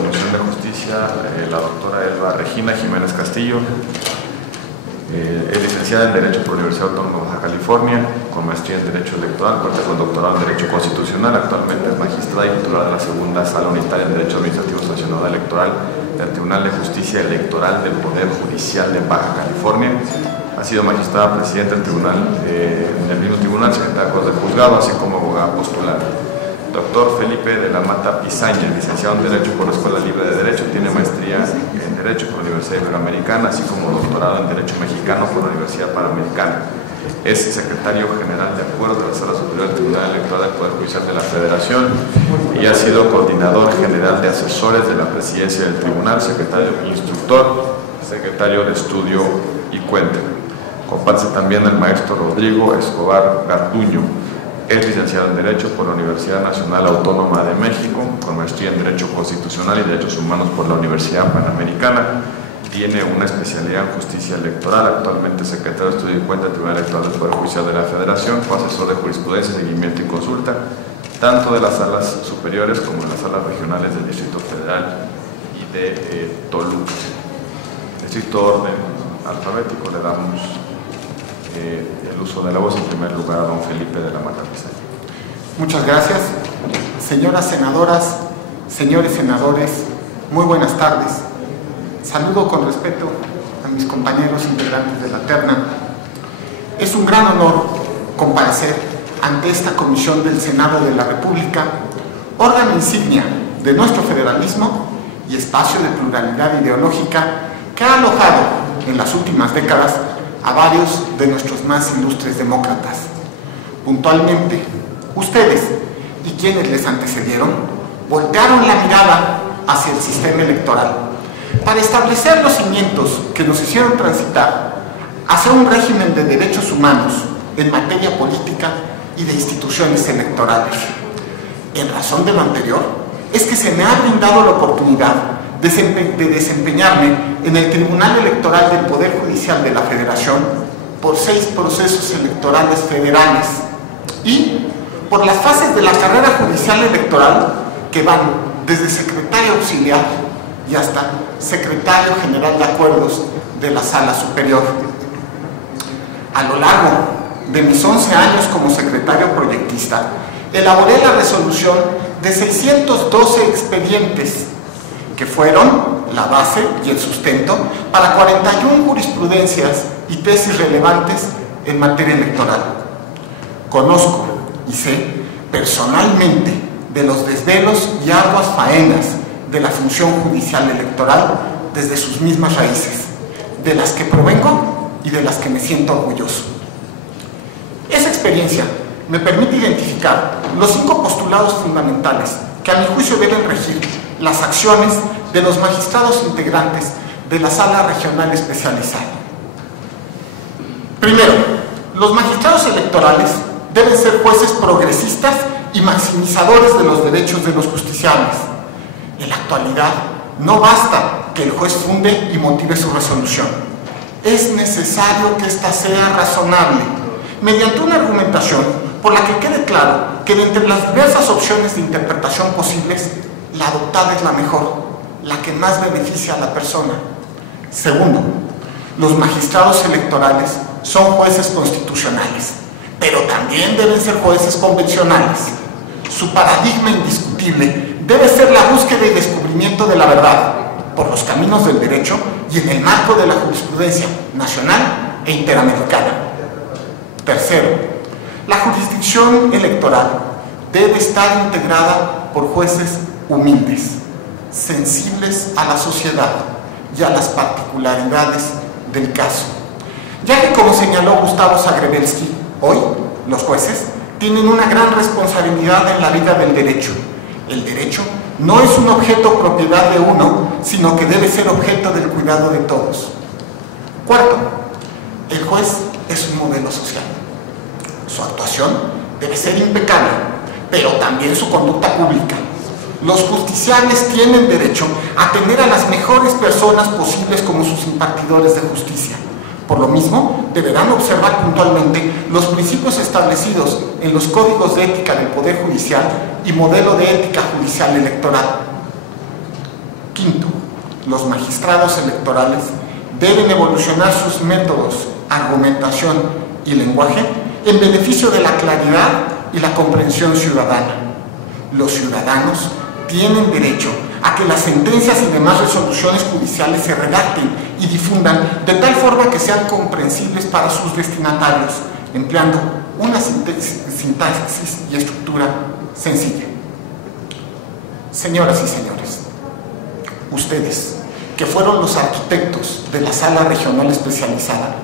Comisión de Justicia, la doctora Elba Regina Jiménez Castillo. Es licenciada en Derecho por la Universidad Autónoma de Baja California, con maestría en Derecho Electoral, cuenta con doctorado en Derecho Constitucional. Actualmente es magistrada y titular de la segunda Sala Unitaria en Derecho Administrativo Sancionador Electoral del Tribunal de Justicia Electoral del Poder Judicial de Baja California. Ha sido magistrada presidenta del tribunal, en el mismo tribunal, secretaria de juzgado, así como abogada postulada. Doctor Felipe de la Mata Pizaña, licenciado en Derecho por la Escuela Libre de Derecho, tiene maestría en Derecho por la Universidad Iberoamericana, así como doctorado en Derecho Mexicano por la Universidad Panamericana. Es secretario general de acuerdo de la Sala Superior del Tribunal Electoral del Poder Judicial de la Federación y ha sido coordinador general de asesores de la presidencia del tribunal, secretario instructor, secretario de estudio y cuenta. Comparte también el maestro Rodrigo Escobar Garduño. Es licenciado en Derecho por la Universidad Nacional Autónoma de México, con maestría en Derecho Constitucional y Derechos Humanos por la Universidad Panamericana. Tiene una especialidad en Justicia Electoral, actualmente secretario de Estudio y Cuenta del Tribunal Electoral del Poder Judicial de la Federación, fue asesor de jurisprudencia, seguimiento y consulta, tanto de las salas superiores como de las salas regionales del Distrito Federal y de Toluca. En estricto orden alfabético le damos el uso de la voz en primer lugar a don Felipe de la Mata Pizaña. Muchas gracias. Señoras senadoras, señores senadores, muy buenas tardes. Saludo con respeto a mis compañeros integrantes de la terna. Es un gran honor comparecer ante esta comisión del Senado de la República, órgano insignia de nuestro federalismo y espacio de pluralidad ideológica que ha alojado en las últimas décadas a varios de nuestros más ilustres demócratas. Puntualmente, ustedes y quienes les antecedieron voltearon la mirada hacia el sistema electoral para establecer los cimientos que nos hicieron transitar hacia un régimen de derechos humanos en materia política y de instituciones electorales. En razón de lo anterior, es que se me ha brindado la oportunidad de desempeñarme en el Tribunal Electoral del Poder Judicial de la Federación por 6 procesos electorales federales y por las fases de la carrera judicial electoral que van desde secretario auxiliar y hasta secretario general de acuerdos de la Sala Superior. A lo largo de mis 11 años como secretario proyectista, elaboré la resolución de 612 expedientes que fueron la base y el sustento para 41 jurisprudencias y tesis relevantes en materia electoral. Conozco y sé personalmente de los desvelos y arduas faenas de la función judicial electoral desde sus mismas raíces, de las que provengo y de las que me siento orgulloso. Esa experiencia me permite identificar los 5 postulados fundamentales que a mi juicio deben regir las acciones de los magistrados integrantes de la Sala Regional Especializada. Primero, los magistrados electorales deben ser jueces progresistas y maximizadores de los derechos de los justiciables. En la actualidad, no basta que el juez funde y motive su resolución. Es necesario que ésta sea razonable, mediante una argumentación por la que quede claro que de entre las diversas opciones de interpretación posibles, la adoptada es la mejor, la que más beneficia a la persona. Segundo, los magistrados electorales son jueces constitucionales, pero también deben ser jueces convencionales. Su paradigma indiscutible debe ser la búsqueda y descubrimiento de la verdad por los caminos del derecho y en el marco de la jurisprudencia nacional e interamericana. Tercero, la jurisdicción electoral debe estar integrada por jueces humildes, sensibles a la sociedad y a las particularidades del caso, ya que, como señaló Gustavo Zagrebelsky, hoy los jueces tienen una gran responsabilidad en la vida del derecho. El derecho no es un objeto propiedad de uno, sino que debe ser objeto del cuidado de todos. Cuarto, el juez es un modelo social. Su actuación debe ser impecable, pero también su conducta pública. Los justiciables tienen derecho a tener a las mejores personas posibles como sus impartidores de justicia. Por lo mismo, deberán observar puntualmente los principios establecidos en los códigos de ética del Poder Judicial y modelo de ética judicial electoral. Quinto, los magistrados electorales deben evolucionar sus métodos, argumentación y lenguaje en beneficio de la claridad y la comprensión ciudadana. Los ciudadanos tienen derecho a que las sentencias y demás resoluciones judiciales se redacten y difundan de tal forma que sean comprensibles para sus destinatarios, empleando una sintaxis y estructura sencilla. Señoras y señores, ustedes, que fueron los arquitectos de la Sala Regional Especializada,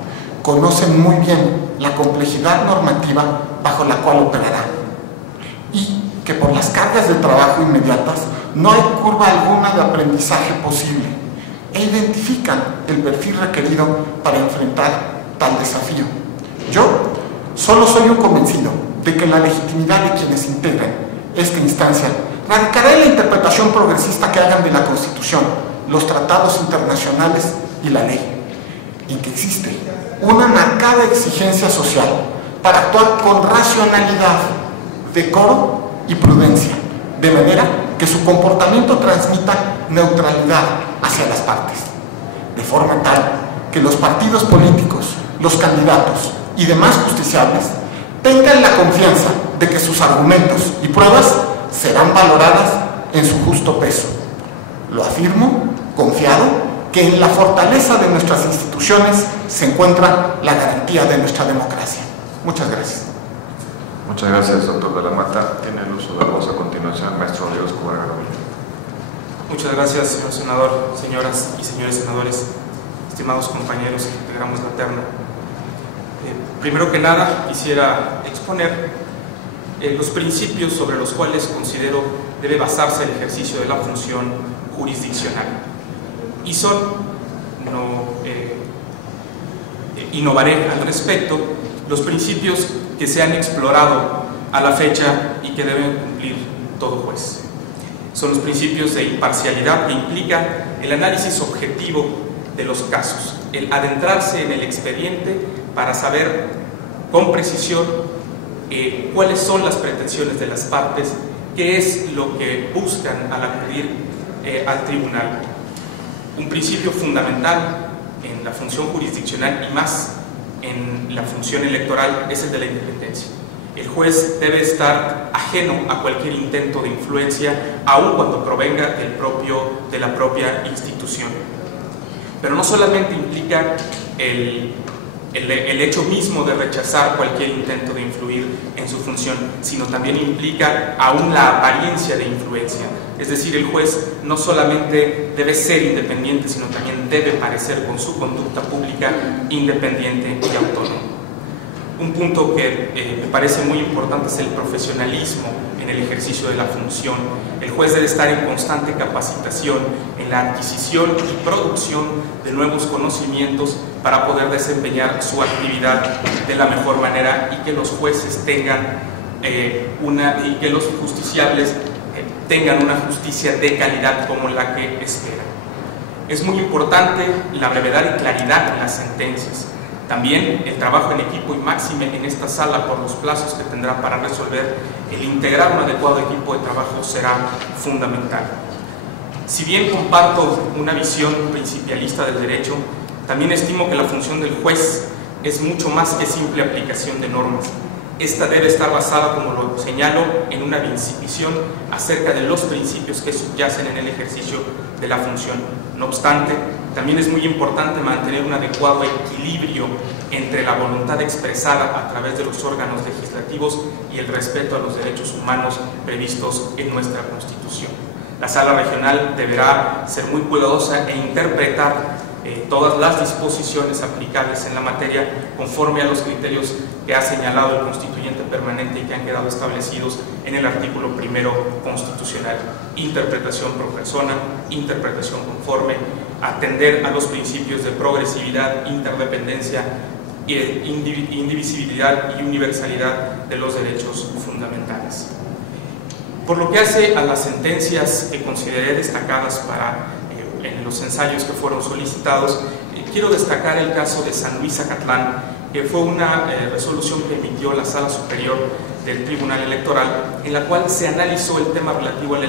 conocen muy bien la complejidad normativa bajo la cual operarán y que por las cargas de trabajo inmediatas no hay curva alguna de aprendizaje posible e identifican el perfil requerido para enfrentar tal desafío. Yo solo soy un convencido de que la legitimidad de quienes integran esta instancia radicará en la interpretación progresista que hagan de la Constitución, los tratados internacionales y la ley, en que existe una marcada exigencia social para actuar con racionalidad, decoro y prudencia, de manera que su comportamiento transmita neutralidad hacia las partes, de forma tal que los partidos políticos, los candidatos y demás justiciables tengan la confianza de que sus argumentos y pruebas serán valoradas en su justo peso. Lo afirmo confiado que en la fortaleza de nuestras instituciones se encuentra la garantía de nuestra democracia. Muchas gracias. Muchas gracias, doctor de la Mata. Tiene el uso de la voz a continuación el maestro Diego Escobar Garavilla. Muchas gracias, señor senador, señoras y señores senadores, estimados compañeros que integramos la terna. Primero que nada, quisiera exponer los principios sobre los cuales considero debe basarse el ejercicio de la función jurisdiccional. Y son, innovaré al respecto, los principios que se han explorado a la fecha y que deben cumplir todo juez. Son los principios de imparcialidad que implican el análisis objetivo de los casos, el adentrarse en el expediente para saber con precisión cuáles son las pretensiones de las partes, qué es lo que buscan al acudir al tribunal. Un principio fundamental en la función jurisdiccional y más en la función electoral es el de la independencia. El juez debe estar ajeno a cualquier intento de influencia, aun cuando provenga de la propia institución. Pero no solamente implica el hecho mismo de rechazar cualquier intento de influir en su función, sino también implica aún la apariencia de influencia. Es decir, el juez no solamente debe ser independiente, sino también debe parecer con su conducta pública independiente y autónomo. Un punto que me parece muy importante es el profesionalismo en el ejercicio de la función. El juez debe estar en constante capacitación en la adquisición y producción de nuevos conocimientos para poder desempeñar su actividad de la mejor manera y que los jueces tengan y que los justiciables tengan una justicia de calidad como la que esperan. Es muy importante la brevedad y claridad en las sentencias. También el trabajo en equipo y máxime en esta sala por los plazos que tendrá para resolver, el integrar un adecuado equipo de trabajo será fundamental. Si bien comparto una visión principialista del derecho, también estimo que la función del juez es mucho más que simple aplicación de normas. Esta debe estar basada, como lo señalo, en una visión acerca de los principios que subyacen en el ejercicio de la función. No obstante, también es muy importante mantener un adecuado equilibrio entre la voluntad expresada a través de los órganos legislativos y el respeto a los derechos humanos previstos en nuestra Constitución. La Sala Regional deberá ser muy cuidadosa e interpretar todas las disposiciones aplicables en la materia conforme a los criterios que ha señalado el constituyente permanente y que han quedado establecidos en el artículo 1 constitucional. Interpretación pro persona, interpretación conforme, atender a los principios de progresividad, interdependencia, indivisibilidad y universalidad de los derechos fundamentales. Por lo que hace a las sentencias que consideré destacadas en los ensayos que fueron solicitados, quiero destacar el caso de San Luis Zacatlán, que fue una resolución que emitió la Sala Superior del Tribunal Electoral, en la cual se analizó el tema relativo a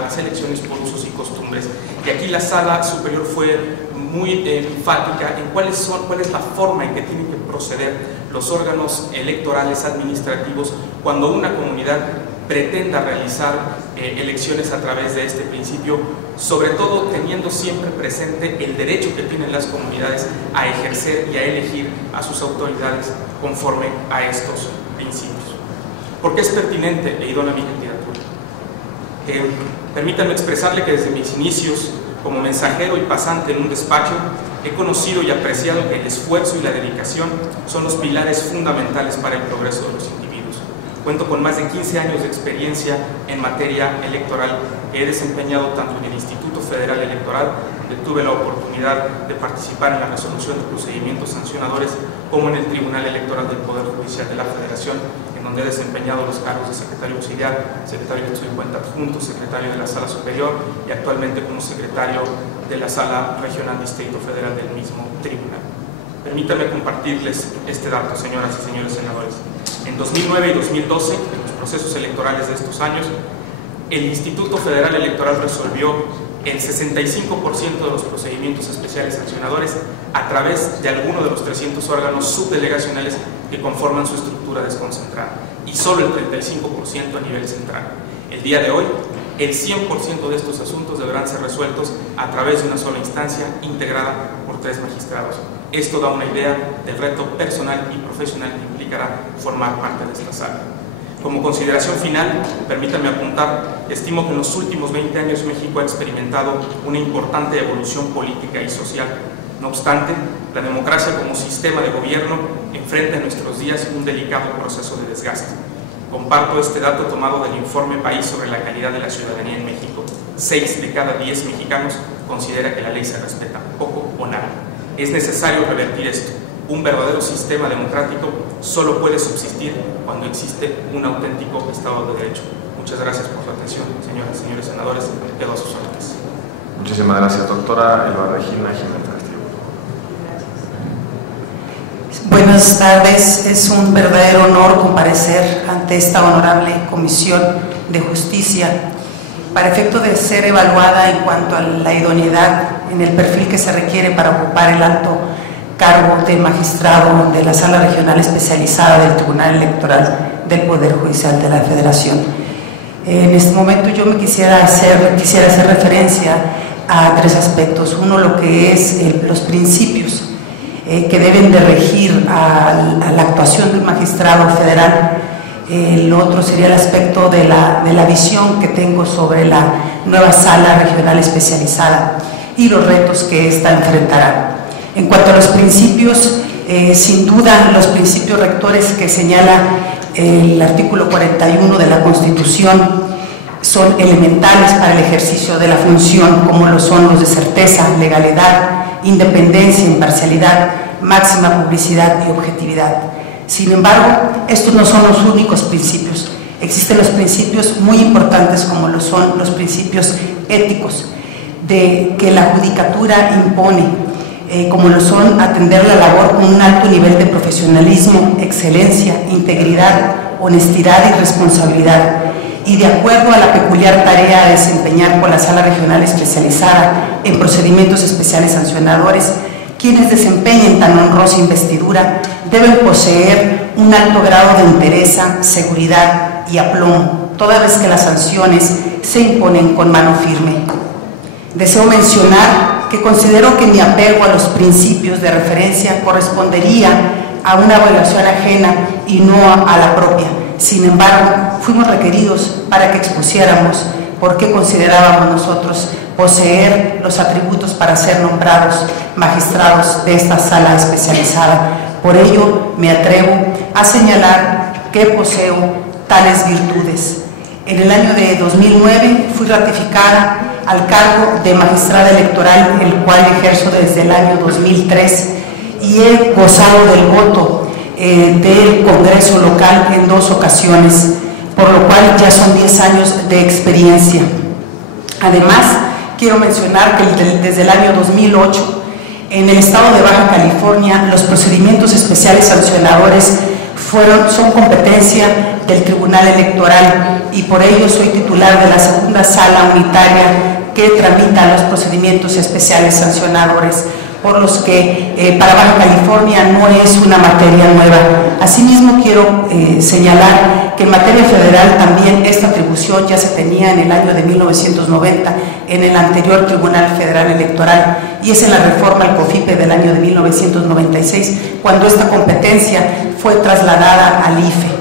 las elecciones por usos y costumbres, y la Sala Superior fue muy enfática en cuál es la forma en que tienen que proceder los órganos electorales administrativos cuando una comunidad pretenda realizar elecciones a través de este principio, sobre todo teniendo siempre presente el derecho que tienen las comunidades a ejercer y a elegir a sus autoridades conforme a estos principios. ¿Por qué es pertinente e idónea mi candidatura? Permítanme expresarle que desde mis inicios como mensajero y pasante en un despacho he conocido y apreciado que el esfuerzo y la dedicación son los pilares fundamentales para el progreso de los individuos. Cuento con más de 15 años de experiencia en materia electoral que he desempeñado tanto en el Instituto Federal Electoral, donde tuve la oportunidad de participar en la resolución de procedimientos sancionadores, como en el Tribunal Electoral del Poder Judicial de la Federación, en donde he desempeñado los cargos de secretario auxiliar, secretario de Estudio y Cuenta Adjunto, secretario de la Sala Superior y actualmente como secretario de la Sala Regional Distrito Federal del mismo tribunal. Permítanme compartirles este dato, señoras y señores senadores. En 2009 y 2012, en los procesos electorales de estos años, el Instituto Federal Electoral resolvió el 65% de los procedimientos especiales sancionadores a través de alguno de los 300 órganos subdelegacionales que conforman su estructura desconcentrada, y solo el 35% a nivel central. El día de hoy, el 100% de estos asuntos deberán ser resueltos a través de una sola instancia integrada por 3 magistrados. Esto da una idea del reto personal y profesional que implicará formar parte de esta sala. Como consideración final, permítanme apuntar, estimo que en los últimos 20 años México ha experimentado una importante evolución política y social. No obstante, la democracia como sistema de gobierno enfrenta en nuestros días un delicado proceso de desgaste. Comparto este dato tomado del informe País sobre la calidad de la ciudadanía en México. 6 de cada 10 mexicanos considera que la ley se respeta poco o nada. Es necesario revertir esto. Un verdadero sistema democrático solo puede subsistir cuando existe un auténtico Estado de Derecho. Muchas gracias por su atención, señoras y señores senadores. Quedo a sus órdenes. Muchísimas gracias, doctora Elba Regina Jiménez Castillo. Buenas tardes. Es un verdadero honor comparecer ante esta honorable Comisión de Justicia para efecto de ser evaluada en cuanto a la idoneidad en el perfil que se requiere para ocupar el alto cargo de magistrado de la Sala Regional Especializada del Tribunal Electoral del Poder Judicial de la Federación. En este momento yo me quisiera hacer referencia a 3 aspectos. Uno, lo que es los principios que deben de regir a la actuación de un magistrado federal. El otro sería el aspecto de la visión que tengo sobre la nueva Sala Regional Especializada y los retos que ésta enfrentará. En cuanto a los principios, sin duda los principios rectores que señala el artículo 41 de la Constitución son elementales para el ejercicio de la función, como lo son los de certeza, legalidad, independencia, imparcialidad, máxima publicidad y objetividad. Sin embargo, estos no son los únicos principios. Existen los principios muy importantes, como lo son los principios éticos que la judicatura impone, como lo son atender la labor con un alto nivel de profesionalismo, excelencia, integridad, honestidad y responsabilidad, y de acuerdo a la peculiar tarea a desempeñar por la Sala Regional Especializada en procedimientos especiales sancionadores, quienes desempeñen tan honrosa investidura deben poseer un alto grado de entereza, seguridad y aplomo, toda vez que las sanciones se imponen con mano firme. Deseo mencionar que considero que mi apego a los principios de referencia correspondería a una evaluación ajena y no a la propia. Sin embargo, fuimos requeridos para que expusiéramos por qué considerábamos nosotros poseer los atributos para ser nombrados magistrados de esta sala especializada. Por ello, me atrevo a señalar que poseo tales virtudes. En el año de 2009 fui ratificada al cargo de magistrada electoral, el cual ejerzo desde el año 2003, y he gozado del voto del Congreso local en 2 ocasiones, por lo cual ya son 10 años de experiencia. Además, quiero mencionar que desde el año 2008, en el estado de Baja California, los procedimientos especiales sancionadores son competencia del Tribunal Electoral, y por ello soy titular de la segunda sala unitaria que tramita los procedimientos especiales sancionadores, por los que para Baja California no es una materia nueva. Asimismo, quiero señalar que en materia federal también esta atribución ya se tenía en el año de 1990 en el anterior Tribunal Federal Electoral, y es en la reforma al COFIPE del año de 1996 cuando esta competencia fue trasladada al IFE.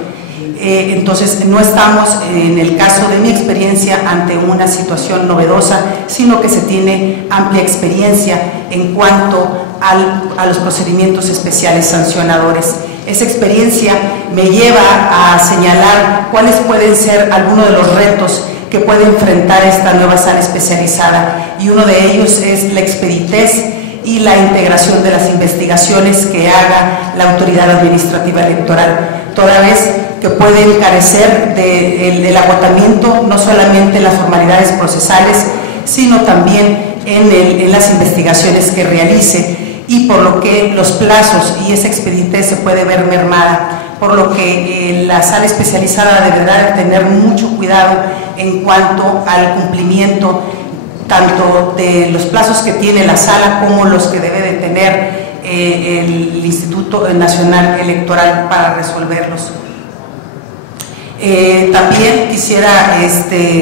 Entonces, no estamos, en el caso de mi experiencia, ante una situación novedosa, sino que se tiene amplia experiencia en cuanto a los procedimientos especiales sancionadores. Esa experiencia me lleva a señalar cuáles pueden ser algunos de los retos que puede enfrentar esta nueva sala especializada, y uno de ellos es la expeditez y la integración de las investigaciones que haga la autoridad administrativa electoral, toda vez que pueden carecer del agotamiento no solamente en las formalidades procesales, sino también en las investigaciones que realice, y por lo que los plazos y esa expeditez se puede ver mermada, por lo que la sala especializada deberá tener mucho cuidado en cuanto al cumplimiento tanto de los plazos que tiene la sala como los que debe de tener el Instituto Nacional Electoral para resolverlos. También quisiera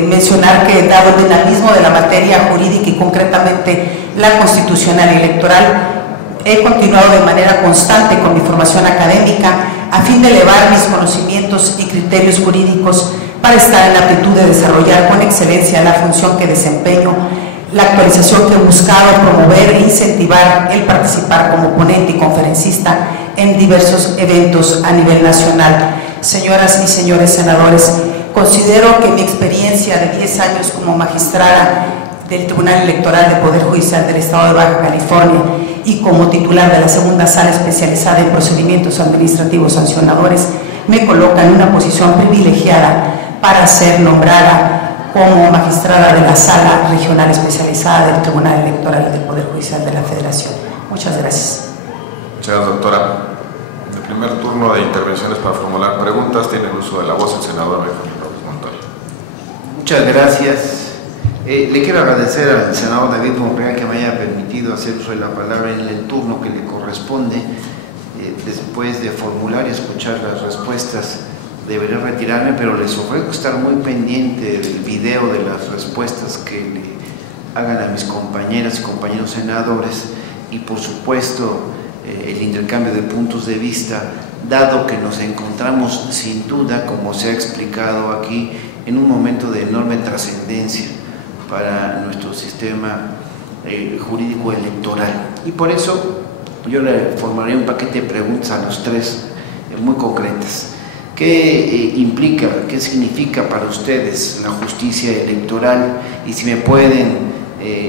mencionar que, dado el dinamismo de la materia jurídica y concretamente la constitucional y electoral, he continuado de manera constante con mi formación académica a fin de elevar mis conocimientos y criterios jurídicos para estar en la aptitud de desarrollar con excelencia la función que desempeño, la actualización que he buscado promover e incentivar el participar como ponente y conferencista en diversos eventos a nivel nacional. Señoras y señores senadores, considero que mi experiencia de 10 años como magistrada del Tribunal Electoral de Poder Judicial del Estado de Baja California y como titular de la segunda sala especializada en procedimientos administrativos sancionadores me coloca en una posición privilegiada para ser nombrada como magistrada de la Sala Regional Especializada del Tribunal Electoral del Poder Judicial de la Federación. Muchas gracias. Muchas gracias, doctora. En el primer turno de intervenciones para formular preguntas tiene el uso de la voz el senador López Montoya. Muchas gracias. Le quiero agradecer al senador David Monreal que me haya permitido hacer uso de la palabra en el turno que le corresponde. Después de formular y escuchar las respuestas, deberé retirarme, pero les ofrezco estar muy pendiente del video de las respuestas que le hagan a mis compañeras y compañeros senadores, y por supuesto el intercambio de puntos de vista, dado que nos encontramos sin duda, como se ha explicado aquí, en un momento de enorme trascendencia para nuestro sistema jurídico electoral. Y por eso yo le formaré un paquete de preguntas a los tres muy concretas. ¿Qué implica, qué significa para ustedes la justicia electoral? Y si me pueden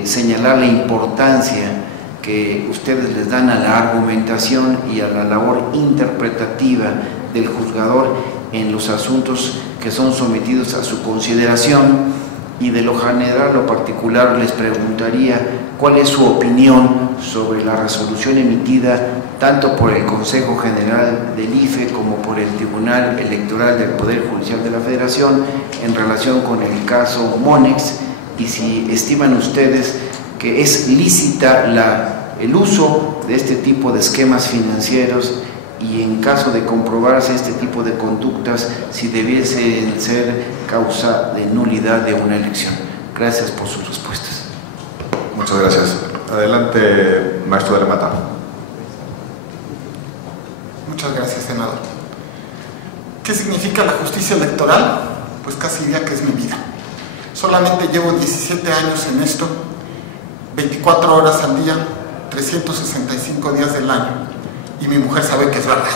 señalar la importancia que ustedes les dan a la argumentación y a la labor interpretativa del juzgador en los asuntos que son sometidos a su consideración. Y de lo general, lo particular, les preguntaría cuál es su opinión sobre la resolución emitida tanto por el Consejo General del IFE como por el Tribunal Electoral del Poder Judicial de la Federación en relación con el caso Monex, y si estiman ustedes que es lícita el uso de este tipo de esquemas financieros, y en caso de comprobarse este tipo de conductas, si debiesen ser causa de nulidad de una elección. Gracias por sus respuestas. Muchas gracias. Adelante, maestro de la Mata. Muchas gracias, senador. ¿Qué significa la justicia electoral? Pues casi diría que es mi vida. Solamente llevo 17 años en esto, 24 horas al día, 365 días del año. Y mi mujer sabe que es verdad.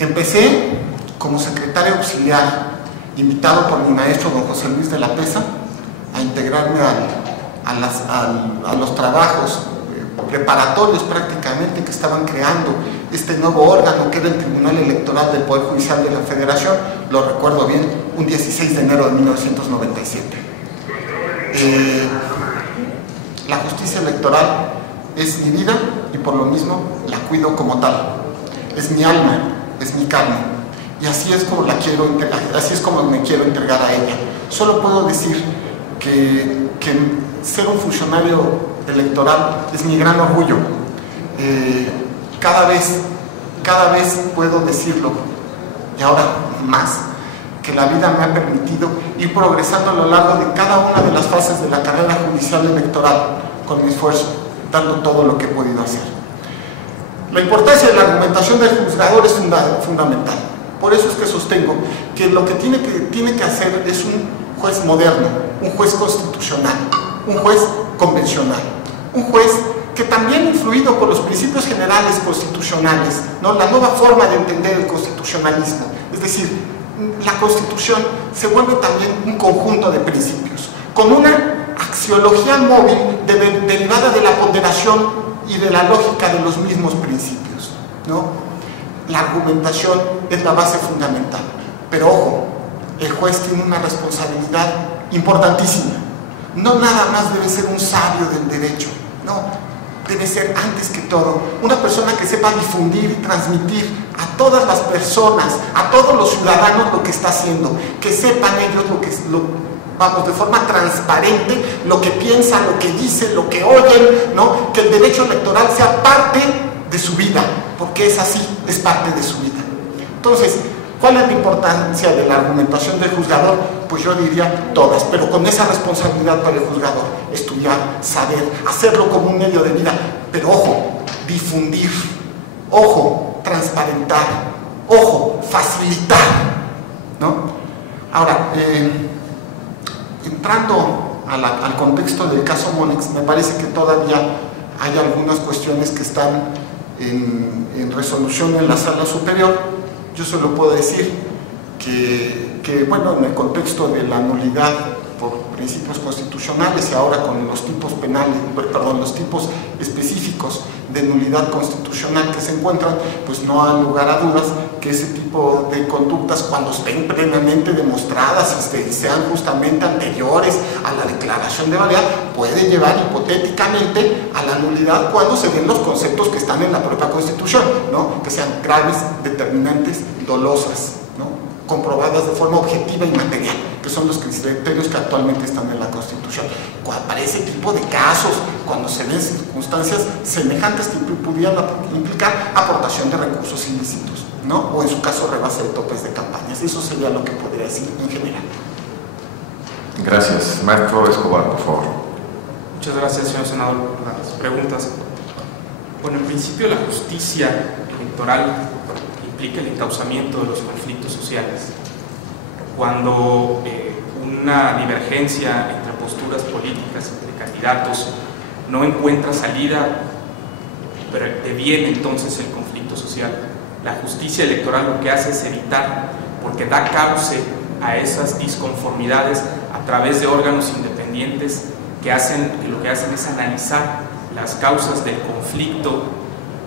Empecé como secretario auxiliar, invitado por mi maestro don José Luis de la Pesa, a integrarme a los trabajos preparatorios prácticamente que estaban creando este nuevo órgano que era el Tribunal Electoral del Poder Judicial de la Federación. Lo recuerdo bien, un 16 de enero de 1997. La justicia electoral es mi vida y por lo mismo la cuido como tal. Es mi alma, es mi carne, y así es como me quiero entregar a ella. Solo puedo decir que ser un funcionario electoral es mi gran orgullo. Cada vez puedo decirlo, y ahora más, que la vida me ha permitido ir progresando a lo largo de cada una de las fases de la carrera judicial electoral con mi esfuerzo, dando todo lo que he podido hacer. La importancia de la argumentación del juzgador es fundamental. Por eso es que sostengo que lo que tiene que hacer es un juez moderno, un juez constitucional, un juez convencional, un juez que también influido por los principios generales constitucionales, ¿no? La nueva forma de entender el constitucionalismo, es decir, la Constitución se vuelve también un conjunto de principios, con una axiología móvil derivada de la ponderación y de la lógica de los mismos principios, ¿no? La argumentación es la base fundamental, pero ojo, el juez tiene una responsabilidad importantísima. No nada más debe ser un sabio del derecho, no. Debe ser, antes que todo, una persona que sepa difundir y transmitir a todas las personas, a todos los ciudadanos lo que está haciendo, que sepan ellos de forma transparente, lo que piensan, lo que dicen, lo que oyen, ¿no? Que el derecho electoral sea parte de su vida, porque es así, es parte de su vida. Entonces, ¿cuál es la importancia de la argumentación del juzgador? Pues yo diría todas, pero con esa responsabilidad para el juzgador: estudiar, saber, hacerlo como un medio de vida, pero ojo, difundir, ojo, transparentar, ojo, facilitar, ¿no? Ahora, entrando al contexto del caso Monex, me parece que todavía hay algunas cuestiones que están en resolución en la sala superior. Yo solo puedo decir que bueno, en el contexto de la nulidad por principios constitucionales y ahora con los tipos penales, los tipos específicos de nulidad constitucional que se encuentran, pues no hay lugar a dudas que ese tipo de conductas, cuando estén plenamente demostradas y sean justamente anteriores a la declaración de validad, puede llevar hipotéticamente a la nulidad cuando se den los conceptos que están en la propia Constitución, ¿no? Que sean graves, determinantes, dolosas, ¿no? Comprobadas de forma objetiva y material, que son los criterios que actualmente están en la Constitución. Para ese tipo de casos, cuando se den circunstancias semejantes que pudieran implicar aportación de recursos ilícitos, ¿no? O en su caso rebase de topes de campañas. Eso sería lo que podría decir en general. Gracias. Maestro Escobar, por favor. Muchas gracias, señor senador, por las preguntas. Bueno, en principio la justicia electoral implica el encauzamiento de los conflictos sociales. Cuando una divergencia entre posturas políticas, entre candidatos, no encuentra salida, pero deviene entonces el conflicto social. La justicia electoral lo que hace es evitar, porque da cauce a esas disconformidades a través de órganos independientes que lo que hacen es analizar las causas del conflicto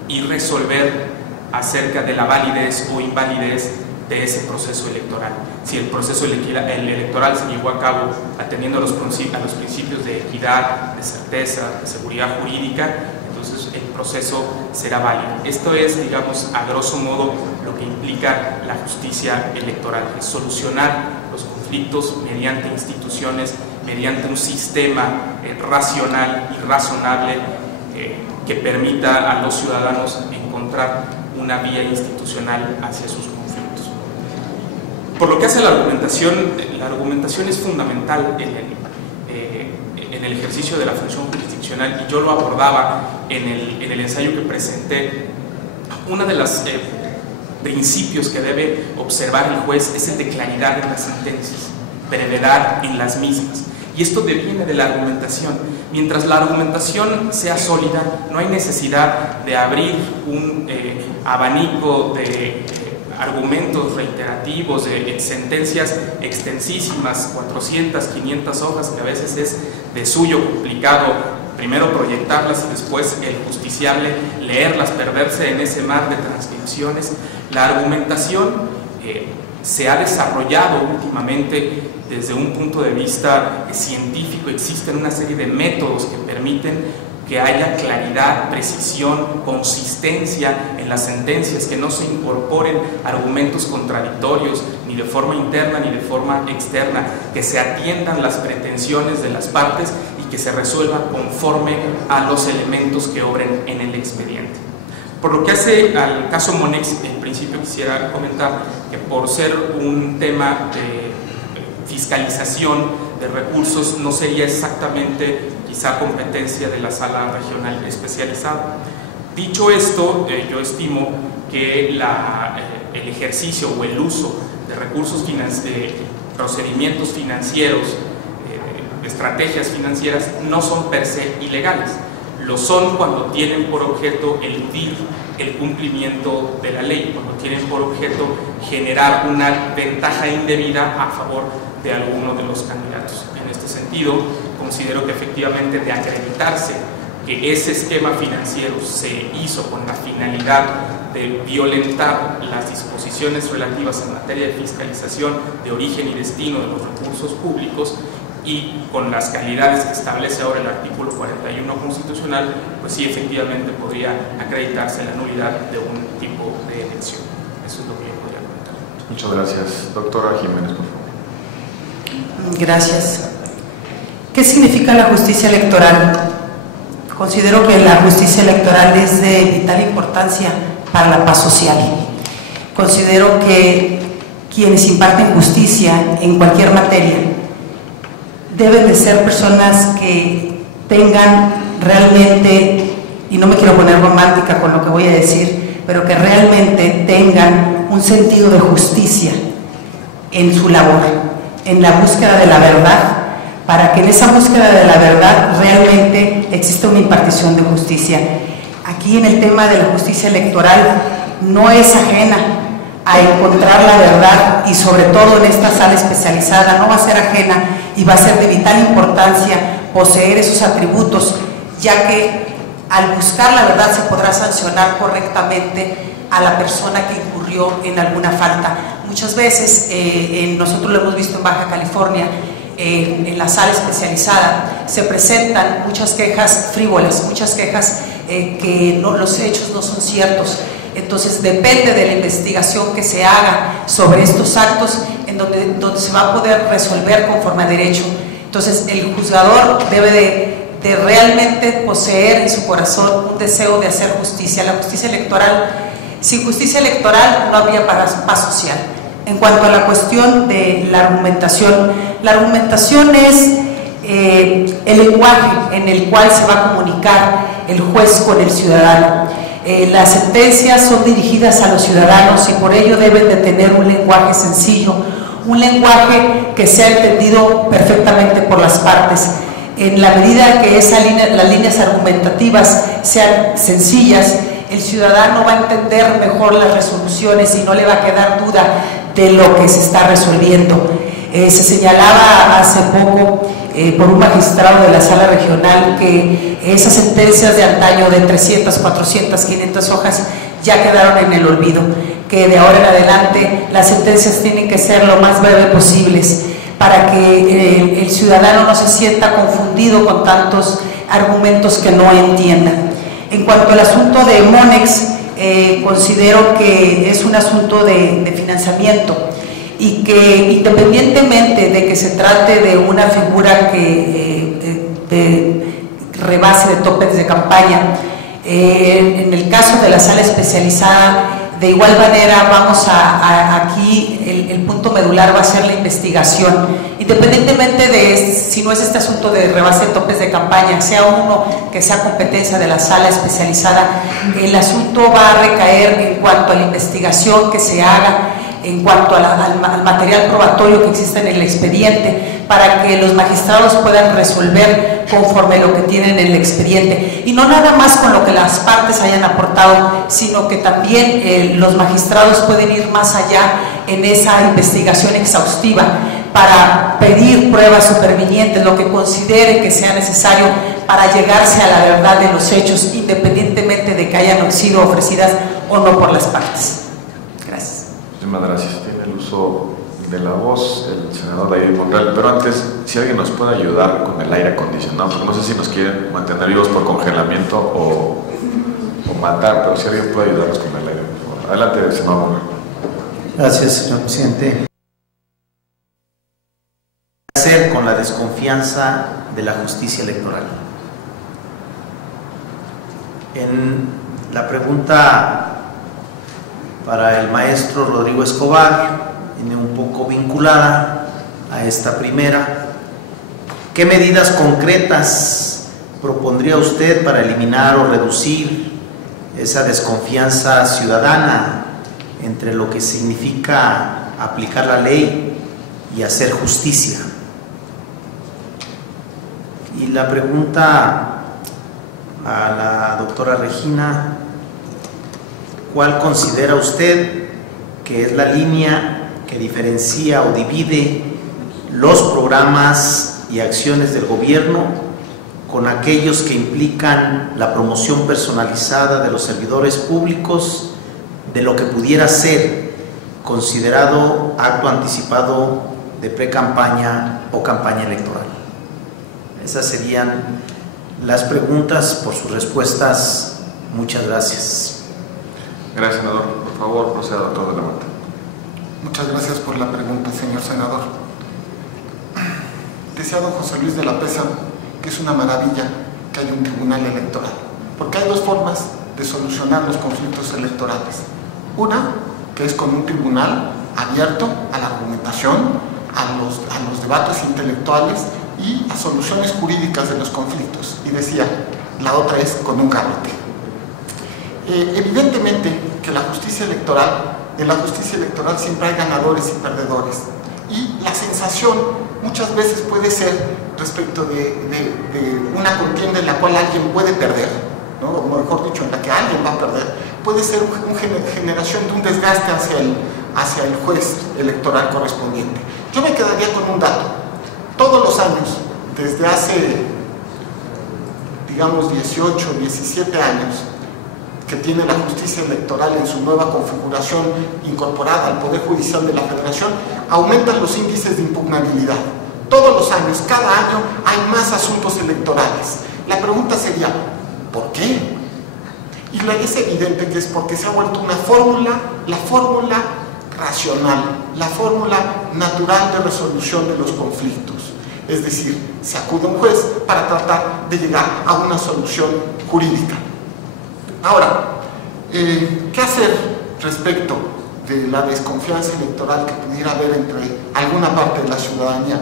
y resolver acerca de la validez o invalidez de ese proceso electoral. Si el proceso electoral se llevó a cabo atendiendo a los principios de equidad, de certeza, de seguridad jurídica, entonces el proceso será válido. Esto es, digamos, a grosso modo lo que implica la justicia electoral, es solucionar los conflictos mediante instituciones, mediante un sistema racional y razonable que permita a los ciudadanos encontrar una vía institucional hacia sus conflictos. Por lo que hace la argumentación es fundamental en el ejercicio de la función jurisdiccional, y yo lo abordaba en el ensayo que presenté. Uno de los principios que debe observar el juez es el de claridad en las sentencias, brevedad en las mismas, y esto deviene de la argumentación. Mientras la argumentación sea sólida, no hay necesidad de abrir un abanico de argumentos reiterativos, de sentencias extensísimas, 400, 500 hojas, que a veces es de suyo complicado primero proyectarlas y después el justiciable leerlas, perderse en ese mar de transcripciones. La argumentación se ha desarrollado últimamente desde un punto de vista científico. Existen una serie de métodos que permiten que haya claridad, precisión, consistencia en las sentencias, que no se incorporen argumentos contradictorios ni de forma interna ni de forma externa, que se atiendan las pretensiones de las partes y que se resuelva conforme a los elementos que obren en el expediente. Por lo que hace al caso Monex, en principio quisiera comentar que por ser un tema de fiscalización de recursos no sería exactamente quizá competencia de la Sala Regional Especializada. Dicho esto, yo estimo que el ejercicio o el uso de recursos de procedimientos financieros, estrategias financieras, no son per se ilegales. Lo son cuando tienen por objeto eludir el cumplimiento de la ley, cuando tienen por objeto generar una ventaja indebida a favor de alguno de los candidatos. En este sentido, considero que efectivamente de acreditarse que ese esquema financiero se hizo con la finalidad de violentar las disposiciones relativas en materia de fiscalización de origen y destino de los recursos públicos y con las calidades que establece ahora el artículo 41 constitucional, pues sí, efectivamente podría acreditarse la nulidad de un tipo de elección. Eso es lo que yo podría comentar. Muchas gracias. Doctora Jiménez, por favor. Gracias. ¿Qué significa la justicia electoral? Considero que la justicia electoral es de vital importancia para la paz social. Considero que quienes imparten justicia en cualquier materia deben de ser personas que tengan realmente, y no me quiero poner romántica con lo que voy a decir, pero que realmente tengan un sentido de justicia en su labor, en la búsqueda de la verdad, para que en esa búsqueda de la verdad realmente exista una impartición de justicia. Aquí en el tema de la justicia electoral no es ajena a encontrar la verdad, y sobre todo en esta sala especializada no va a ser ajena y va a ser de vital importancia poseer esos atributos, ya que al buscar la verdad se podrá sancionar correctamente a la persona que incurrió en alguna falta. Muchas veces, nosotros lo hemos visto en Baja California, en la sala especializada, se presentan muchas quejas frívolas, muchas quejas que los hechos no son ciertos. Entonces depende de la investigación que se haga sobre estos actos en donde se va a poder resolver conforme a derecho. Entonces el juzgador debe de realmente poseer en su corazón un deseo de hacer justicia. La justicia electoral, sin justicia electoral no habría paz social. En cuanto a la cuestión de la argumentación es el lenguaje en el cual se va a comunicar el juez con el ciudadano. Las sentencias son dirigidas a los ciudadanos y por ello deben de tener un lenguaje sencillo, un lenguaje que sea entendido perfectamente por las partes. En la medida que las líneas argumentativas sean sencillas, el ciudadano va a entender mejor las resoluciones y no le va a quedar duda de lo que se está resolviendo. Se señalaba hace poco por un magistrado de la sala regional que esas sentencias de antaño de 300, 400, 500 hojas ya quedaron en el olvido, que de ahora en adelante las sentencias tienen que ser lo más breves posibles para que el ciudadano no se sienta confundido con tantos argumentos que no entienda. En cuanto al asunto de Monex, considero que es un asunto de financiamiento y que independientemente de que se trate de una figura que rebase de topes de campaña, en el caso de la sala especializada, de igual manera vamos aquí el punto medular va a ser la investigación, independientemente de si no es este asunto de rebase de topes de campaña, sea uno que sea competencia de la sala especializada, el asunto va a recaer en cuanto a la investigación que se haga, en cuanto al material probatorio que existe en el expediente, para que los magistrados puedan resolver conforme a lo que tienen en el expediente, y no nada más con lo que las partes hayan aportado, sino que también los magistrados pueden ir más allá en esa investigación exhaustiva para pedir pruebas supervinientes, lo que considere que sea necesario para llegarse a la verdad de los hechos, independientemente de que hayan sido ofrecidas o no por las partes. Gracias. Muchísimas gracias. Tiene el uso de la voz el senador David Monreal, pero antes, si alguien nos puede ayudar con el aire acondicionado, porque no sé si nos quieren mantener vivos por congelamiento o matar, pero si alguien puede ayudarnos con el aire, por favor. Adelante, senador Monreal. Gracias, señor presidente. la desconfianza de la justicia electoral. En la pregunta para el maestro Rodrigo Escobar, viene un poco vinculada a esta primera. ¿Qué medidas concretas propondría usted para eliminar o reducir esa desconfianza ciudadana entre lo que significa aplicar la ley y hacer justicia? Y la pregunta a la doctora Regina: ¿cuál considera usted que es la línea que diferencia o divide los programas y acciones del gobierno con aquellos que implican la promoción personalizada de los servidores públicos de lo que pudiera ser considerado acto anticipado de pre-campaña o campaña electoral? Esas serían las preguntas. Por sus respuestas, muchas gracias. Gracias, senador. Por favor, proceda, doctor de la Mata. Muchas gracias por la pregunta, señor senador. Decía don José Luis de la Pesa que es una maravilla que haya un tribunal electoral, porque hay dos formas de solucionar los conflictos electorales. Una, que es con un tribunal abierto a la argumentación, a los debates intelectuales y a soluciones jurídicas de los conflictos. Y decía, la otra es con un garrote. Evidentemente que en la justicia electoral siempre hay ganadores y perdedores. Y la sensación muchas veces puede ser respecto de una contienda en la cual alguien puede perder, ¿no? O mejor dicho, en la que alguien va a perder, puede ser una generación de un desgaste hacia el juez electoral correspondiente. Yo me quedaría con un dato. Todos los años, desde hace, digamos, 18, 17 años, que tiene la justicia electoral en su nueva configuración incorporada al Poder Judicial de la Federación, aumentan los índices de impugnabilidad. Todos los años, cada año, hay más asuntos electorales. La pregunta sería, ¿por qué? Y es evidente que es porque se ha vuelto una fórmula, la fórmula racional, la fórmula natural de resolución de los conflictos. Es decir, se acude a un juez para tratar de llegar a una solución jurídica. Ahora, ¿qué hacer respecto de la desconfianza electoral que pudiera haber entre alguna parte de la ciudadanía?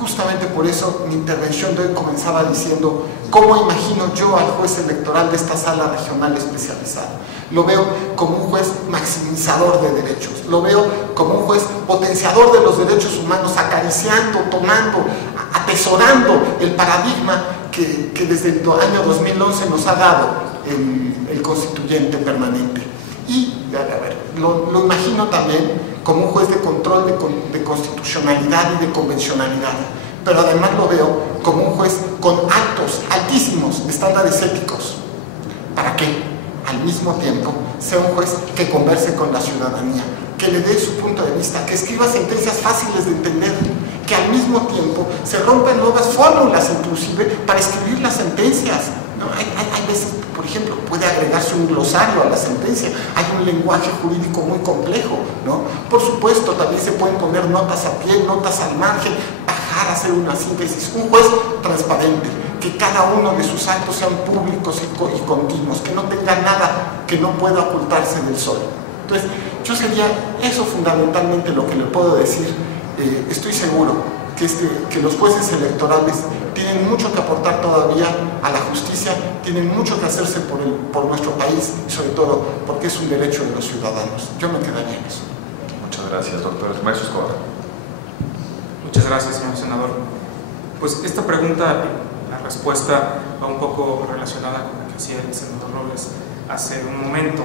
Justamente por eso mi intervención de hoy comenzaba diciendo cómo imagino yo al juez electoral de esta sala regional especializada. Lo veo como un juez maximizador de derechos, lo veo como un juez potenciador de los derechos humanos, acariciando, tomando, atesorando el paradigma que desde el año 2011 nos ha dado el constituyente permanente. Y lo imagino también como un juez de control de constitucionalidad y de convencionalidad, pero además lo veo como un juez con altísimos estándares éticos. ¿Para qué? Al mismo tiempo sea un juez que converse con la ciudadanía, que le dé su punto de vista, que escriba sentencias fáciles de entender, que al mismo tiempo se rompan nuevas fórmulas inclusive para escribir las sentencias, ¿no? Hay veces, por ejemplo, puede agregarse un glosario a la sentencia, hay un lenguaje jurídico muy complejo, ¿no? Por supuesto, también se pueden poner notas a pie, notas al margen, bajar, hacer una síntesis. Un juez transparente, que cada uno de sus actos sean públicos y continuos, que no tenga nada que no pueda ocultarse del sol. Entonces, yo sería eso fundamentalmente lo que le puedo decir. Estoy seguro que los jueces electorales tienen mucho que aportar todavía a la justicia, tienen mucho que hacerse por nuestro país y sobre todo porque es un derecho de los ciudadanos. Yo me quedaría en eso. Muchas gracias, doctor. Maestro Escobar. Muchas gracias, señor senador. Pues esta pregunta, la respuesta va un poco relacionada con la que hacía el senador Robles hace un momento.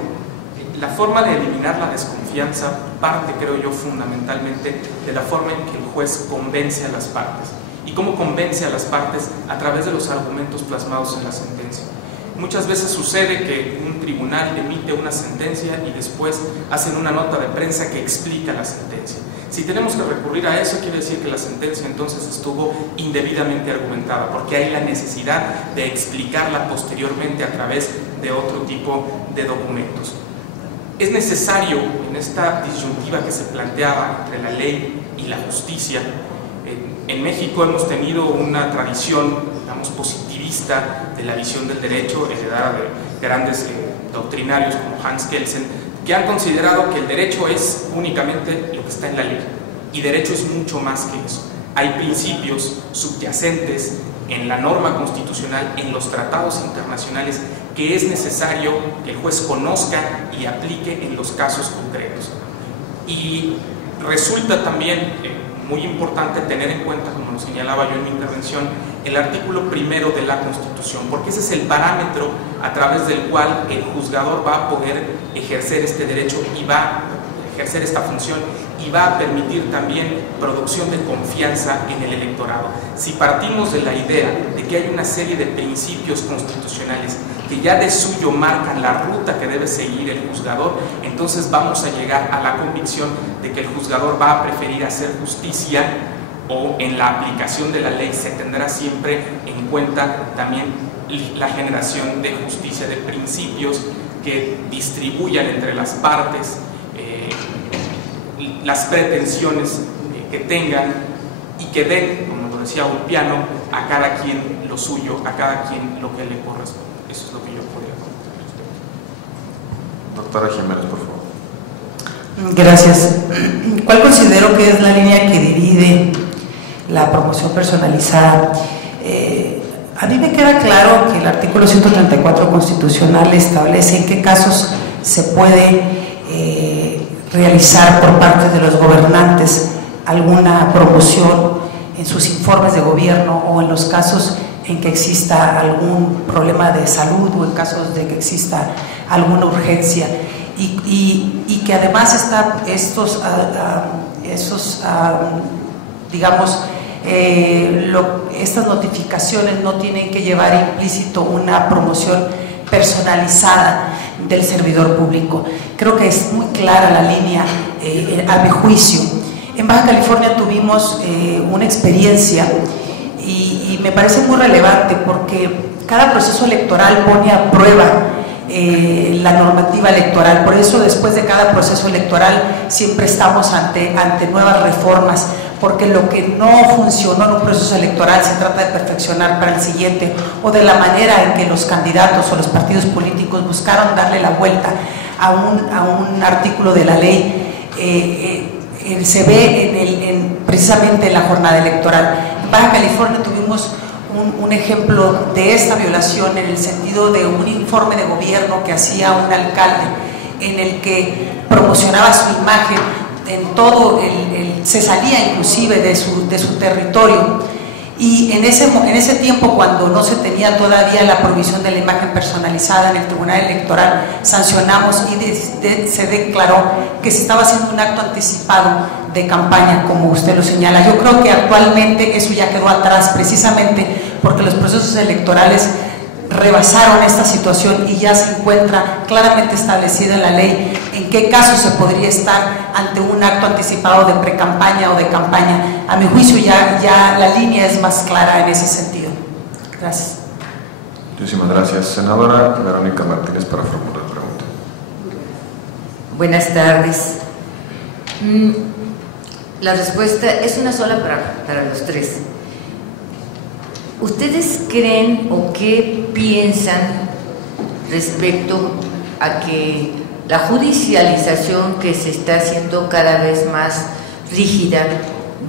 La forma de eliminar la desconfianza parte, creo yo, fundamentalmente de la forma en que el juez convence a las partes. ¿Y cómo convence a las partes? A través de los argumentos plasmados en la sentencia. Muchas veces sucede que un tribunal emite una sentencia y después hacen una nota de prensa que explica la sentencia. Si tenemos que recurrir a eso, quiere decir que la sentencia entonces estuvo indebidamente argumentada, porque hay la necesidad de explicarla posteriormente a través de otro tipo de documentos. Es necesario, en esta disyuntiva que se planteaba entre la ley y la justicia, En México hemos tenido una tradición, digamos, positivista de la visión del derecho, heredada de grandes doctrinarios como Hans Kelsen, que han considerado que el derecho es únicamente lo que está en la ley, y derecho es mucho más que eso. Hay principios subyacentes en la norma constitucional, en los tratados internacionales, que es necesario que el juez conozca y aplique en los casos concretos. Y resulta también muy importante tener en cuenta, como lo señalaba yo en mi intervención, el artículo 1 de la Constitución, porque ese es el parámetro a través del cual el juzgador va a poder ejercer este derecho y va a ejercer esta función, y va a permitir también producción de confianza en el electorado. Si partimos de la idea de que hay una serie de principios constitucionales que ya de suyo marcan la ruta que debe seguir el juzgador, entonces vamos a llegar a la convicción de que el juzgador va a preferir hacer justicia, o en la aplicación de la ley se tendrá siempre en cuenta también la generación de justicia, de principios que distribuyan entre las partes las pretensiones que tengan, y que den, como lo decía Ulpiano, a cada quien lo suyo, a cada quien lo que le corresponde. Eso es lo que yo podría comentar. Doctora Jiménez, por favor. Gracias. ¿Cuál considero que es la línea que divide la promoción personalizada? A mí me queda claro que el artículo 134 constitucional establece en qué casos se puede realizar por parte de los gobernantes alguna promoción en sus informes de gobierno, o en los casos en que exista algún problema de salud, o en casos de que exista alguna urgencia, y que además estas notificaciones no tienen que llevar implícito una promoción personalizada del servidor público. Creo que es muy clara la línea a mi juicio. En Baja California tuvimos una experiencia y me parece muy relevante, porque cada proceso electoral pone a prueba la normativa electoral. Por eso, después de cada proceso electoral siempre estamos ante nuevas reformas, porque lo que no funcionó en un proceso electoral se trata de perfeccionar para el siguiente, o de la manera en que los candidatos o los partidos políticos buscaron darle la vuelta a un artículo de la ley. Se ve precisamente en la jornada electoral. En Baja California tuvimos un ejemplo de esta violación, en el sentido de un informe de gobierno que hacía un alcalde, en el que promocionaba su imagen en todo se salía inclusive de su territorio, y en ese tiempo, cuando no se tenía todavía la provisión de la imagen personalizada, en el Tribunal Electoral sancionamos y se declaró que se estaba haciendo un acto anticipado de campaña, como usted lo señala. Yo creo que actualmente eso ya quedó atrás, precisamente porque los procesos electorales rebasaron esta situación, y ya se encuentra claramente establecido en la ley en qué caso se podría estar ante un acto anticipado de precampaña o de campaña. A mi juicio ya la línea es más clara en ese sentido. Gracias. Muchísimas gracias. Senadora Verónica Martínez, para formular la pregunta. Buenas tardes. La respuesta es una sola para los tres. ¿Ustedes creen o qué piensan respecto a que la judicialización que se está haciendo cada vez más rígida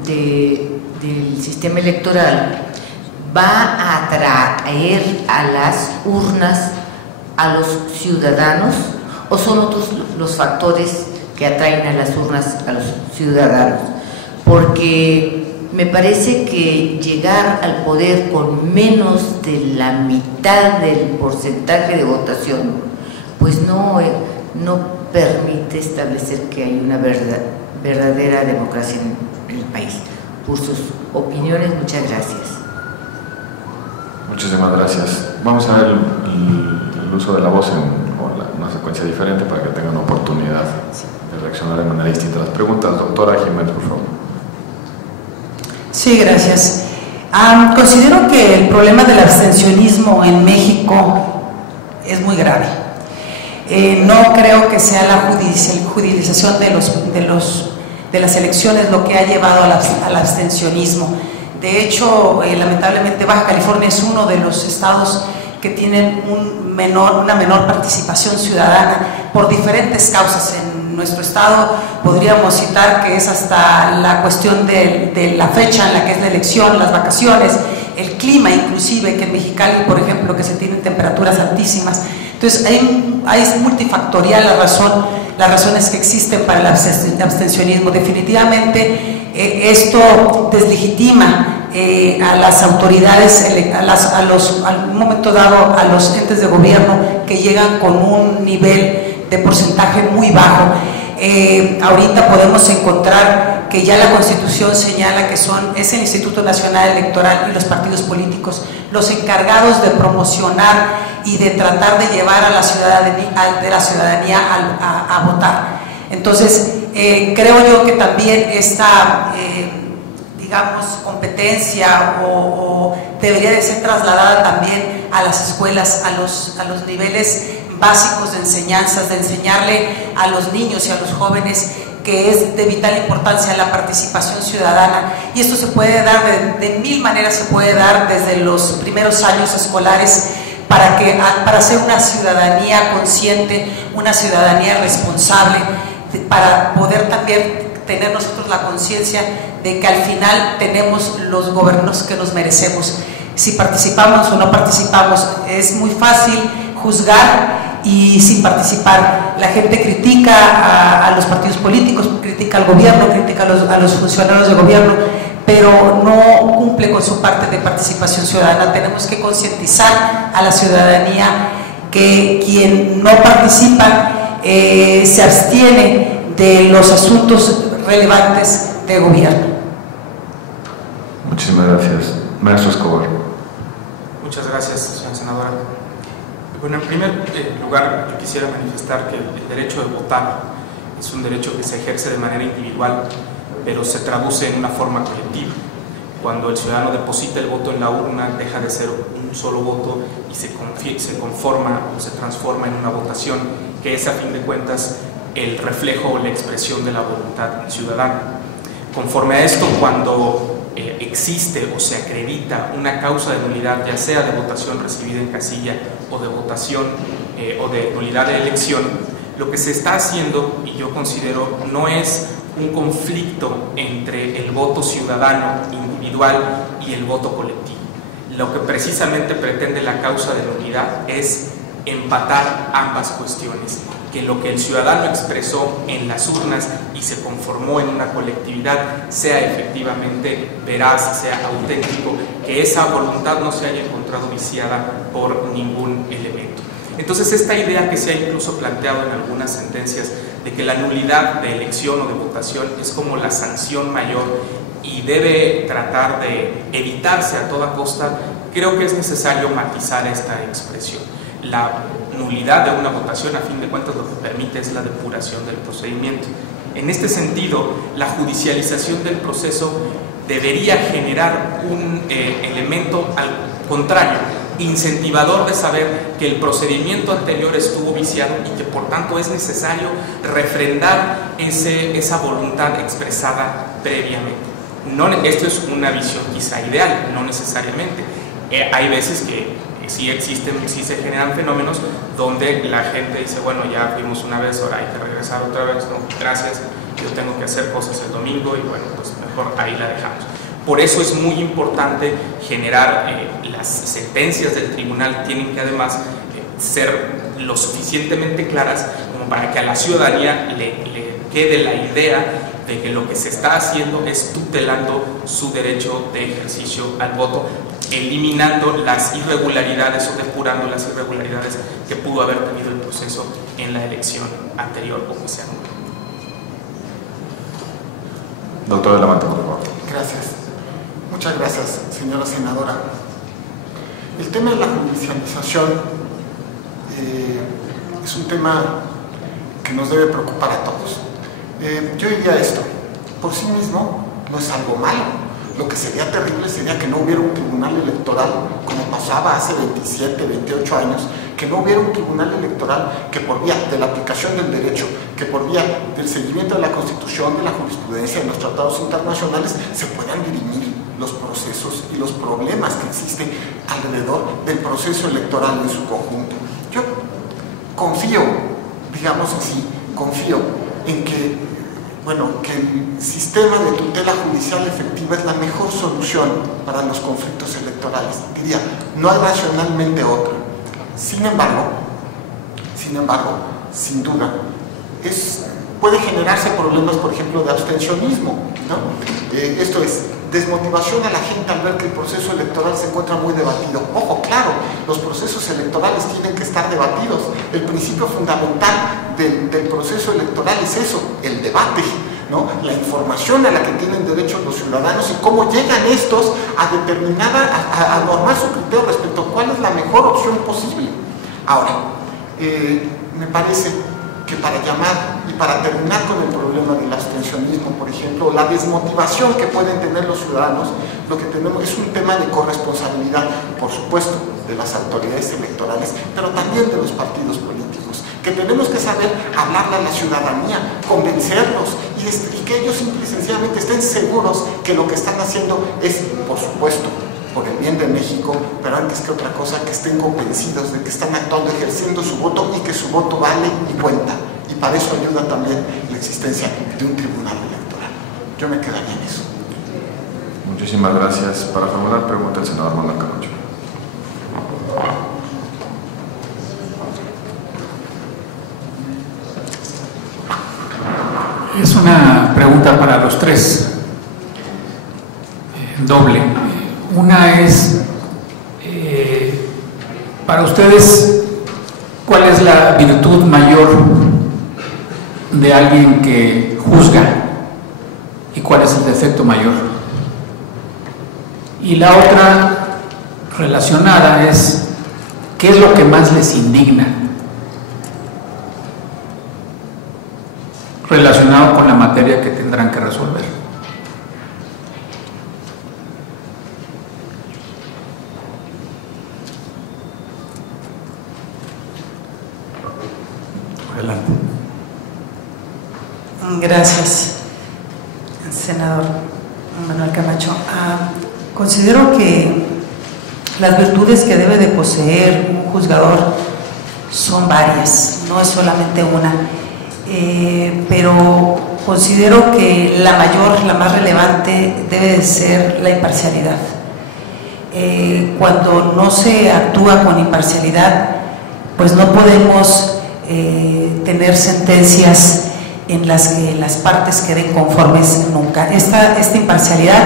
del sistema electoral va a atraer a las urnas a los ciudadanos, o son otros los factores que atraen a las urnas a los ciudadanos? Porque me parece que llegar al poder con menos de la mitad del porcentaje de votación, pues no permite establecer que hay una verdadera democracia en el país. Por sus opiniones, muchas gracias. Muchísimas gracias. Vamos a ver el uso de la voz en una secuencia diferente para que tengan oportunidad de reaccionar de manera distinta a las preguntas. Doctora Jiménez, por favor. Sí, gracias. Considero que el problema del abstencionismo en México es muy grave. No creo que sea la judicialización de las elecciones lo que ha llevado al abstencionismo. De hecho, lamentablemente Baja California es uno de los estados que tienen una menor participación ciudadana por diferentes causas. En nuestro estado podríamos citar que es hasta la cuestión de la fecha en la que es la elección, las vacaciones, el clima inclusive, que en Mexicali, por ejemplo, que se tienen temperaturas altísimas. Entonces es multifactorial las razones que existen para el abstencionismo. Definitivamente esto deslegitima a las autoridades, al momento dado a los entes de gobierno que llegan con un nivel de porcentaje muy bajo. Ahorita podemos encontrar que ya la Constitución señala que es el Instituto Nacional Electoral y los partidos políticos los encargados de promocionar y de tratar de llevar a la ciudadanía a votar. Entonces, creo yo que también esta digamos, competencia o debería de ser trasladada también a las escuelas, a los niveles básicos de enseñanzas, de enseñarle a los niños y a los jóvenes que es de vital importancia la participación ciudadana, y esto se puede dar de mil maneras. Se puede dar desde los primeros años escolares para hacer una ciudadanía consciente, una ciudadanía responsable, para poder también tener nosotros la conciencia de que al final tenemos los gobiernos que nos merecemos. Si participamos o no participamos, es muy fácil juzgar y sin participar. La gente critica a los partidos políticos, critica al gobierno, critica a los funcionarios de gobierno, pero no cumple con su parte de participación ciudadana. Tenemos que concientizar a la ciudadanía que quien no participa se abstiene de los asuntos relevantes de gobierno. Muchísimas gracias. Maestro Escobar. Muchas gracias, señora senadora. Bueno, en primer lugar, yo quisiera manifestar que el derecho de votar es un derecho que se ejerce de manera individual, pero se traduce en una forma colectiva. Cuando el ciudadano deposita el voto en la urna, deja de ser un solo voto y se conforma o se transforma en una votación que es, a fin de cuentas, el reflejo o la expresión de la voluntad ciudadana. Conforme a esto, cuando existe o se acredita una causa de nulidad, ya sea de votación recibida en casilla o de votación o de nulidad de elección, lo que se está haciendo, y yo considero, no es un conflicto entre el voto ciudadano individual y el voto colectivo. Lo que precisamente pretende la causa de nulidad es empatar ambas cuestiones, que lo que el ciudadano expresó en las urnas y se conformó en una colectividad sea efectivamente veraz, sea auténtico, que esa voluntad no se haya encontrado viciada por ningún elemento. Entonces, esta idea que se ha incluso planteado en algunas sentencias de que la nulidad de elección o de votación es como la sanción mayor y debe tratar de evitarse a toda costa, creo que es necesario matizar esta expresión. La nulidad de una votación, a fin de cuentas, lo que permite es la depuración del procedimiento. En este sentido, la judicialización del proceso debería generar un elemento al contrario, incentivador de saber que el procedimiento anterior estuvo viciado y que por tanto es necesario refrendar esa voluntad expresada previamente. Esto es una visión quizá ideal, no necesariamente. Hay veces que sí existen, sí se generan fenómenos donde la gente dice, bueno, ya fuimos una vez, ahora hay que regresar otra vez, no, gracias, yo tengo que hacer cosas el domingo y bueno, pues mejor ahí la dejamos. Por eso es muy importante generar las sentencias del tribunal, tienen que además ser lo suficientemente claras como para que a la ciudadanía le quede la idea de que lo que se está haciendo es tutelando su derecho de ejercicio al voto, eliminando las irregularidades o depurando las irregularidades que pudo haber tenido el proceso en la elección anterior o que se anuló. Doctor Alamante, por favor. Gracias. Muchas gracias, señora senadora. El tema de la judicialización es un tema que nos debe preocupar a todos. Yo diría esto, por sí mismo no es algo malo. Lo que sería terrible sería que no hubiera un tribunal electoral, como pasaba hace 27, 28 años, que no hubiera un tribunal electoral que por vía de la aplicación del derecho, que por vía del seguimiento de la Constitución, de la jurisprudencia, de los tratados internacionales, se puedan dirimir los procesos y los problemas que existen alrededor del proceso electoral en su conjunto. Yo confío, digamos así, confío en que, bueno, que el sistema de tutela judicial efectiva es la mejor solución para los conflictos electorales. Diría, no hay racionalmente otra. Sin embargo, sin duda, puede generarse problemas, por ejemplo, de abstencionismo, ¿no? Esto es, desmotivación a la gente al ver que el proceso electoral se encuentra muy debatido. Ojo, claro, los procesos electorales tienen que estar debatidos. El principio fundamental del proceso electoral es eso, el debate, ¿no? La información a la que tienen derecho los ciudadanos y cómo llegan estos a normar su criterio respecto a cuál es la mejor opción posible. Ahora, me parece que para llamar y para terminar con el problema del abstencionismo, por ejemplo, la desmotivación que pueden tener los ciudadanos, lo que tenemos es un tema de corresponsabilidad, por supuesto, de las autoridades electorales, pero también de los partidos políticos, que tenemos que saber hablarle a la ciudadanía, convencerlos y que ellos simple y sencillamente estén seguros que lo que están haciendo es, por supuesto, por el bien de México, pero antes que otra cosa, que estén convencidos de que están actuando, ejerciendo su voto y que su voto vale y cuenta. Y para eso ayuda también la existencia de un tribunal electoral. Yo me quedaría en eso. Muchísimas gracias. Para formular pregunta el senador Manuel Camacho. Es una pregunta para los tres, doble. Una es, para ustedes, ¿cuál es la virtud mayor de alguien que juzga y cuál es el defecto mayor? Y la otra relacionada es, ¿qué es lo que más les indigna relacionado con la materia que tendrán que resolver? Adelante. Gracias, senador Manuel Camacho. Considero que las virtudes que debe de poseer un juzgador son varias, no es solamente una, pero considero que la mayor, la más relevante debe de ser la imparcialidad. Cuando no se actúa con imparcialidad, pues no podemos tener sentencias en las que las partes queden conformes nunca. Esta imparcialidad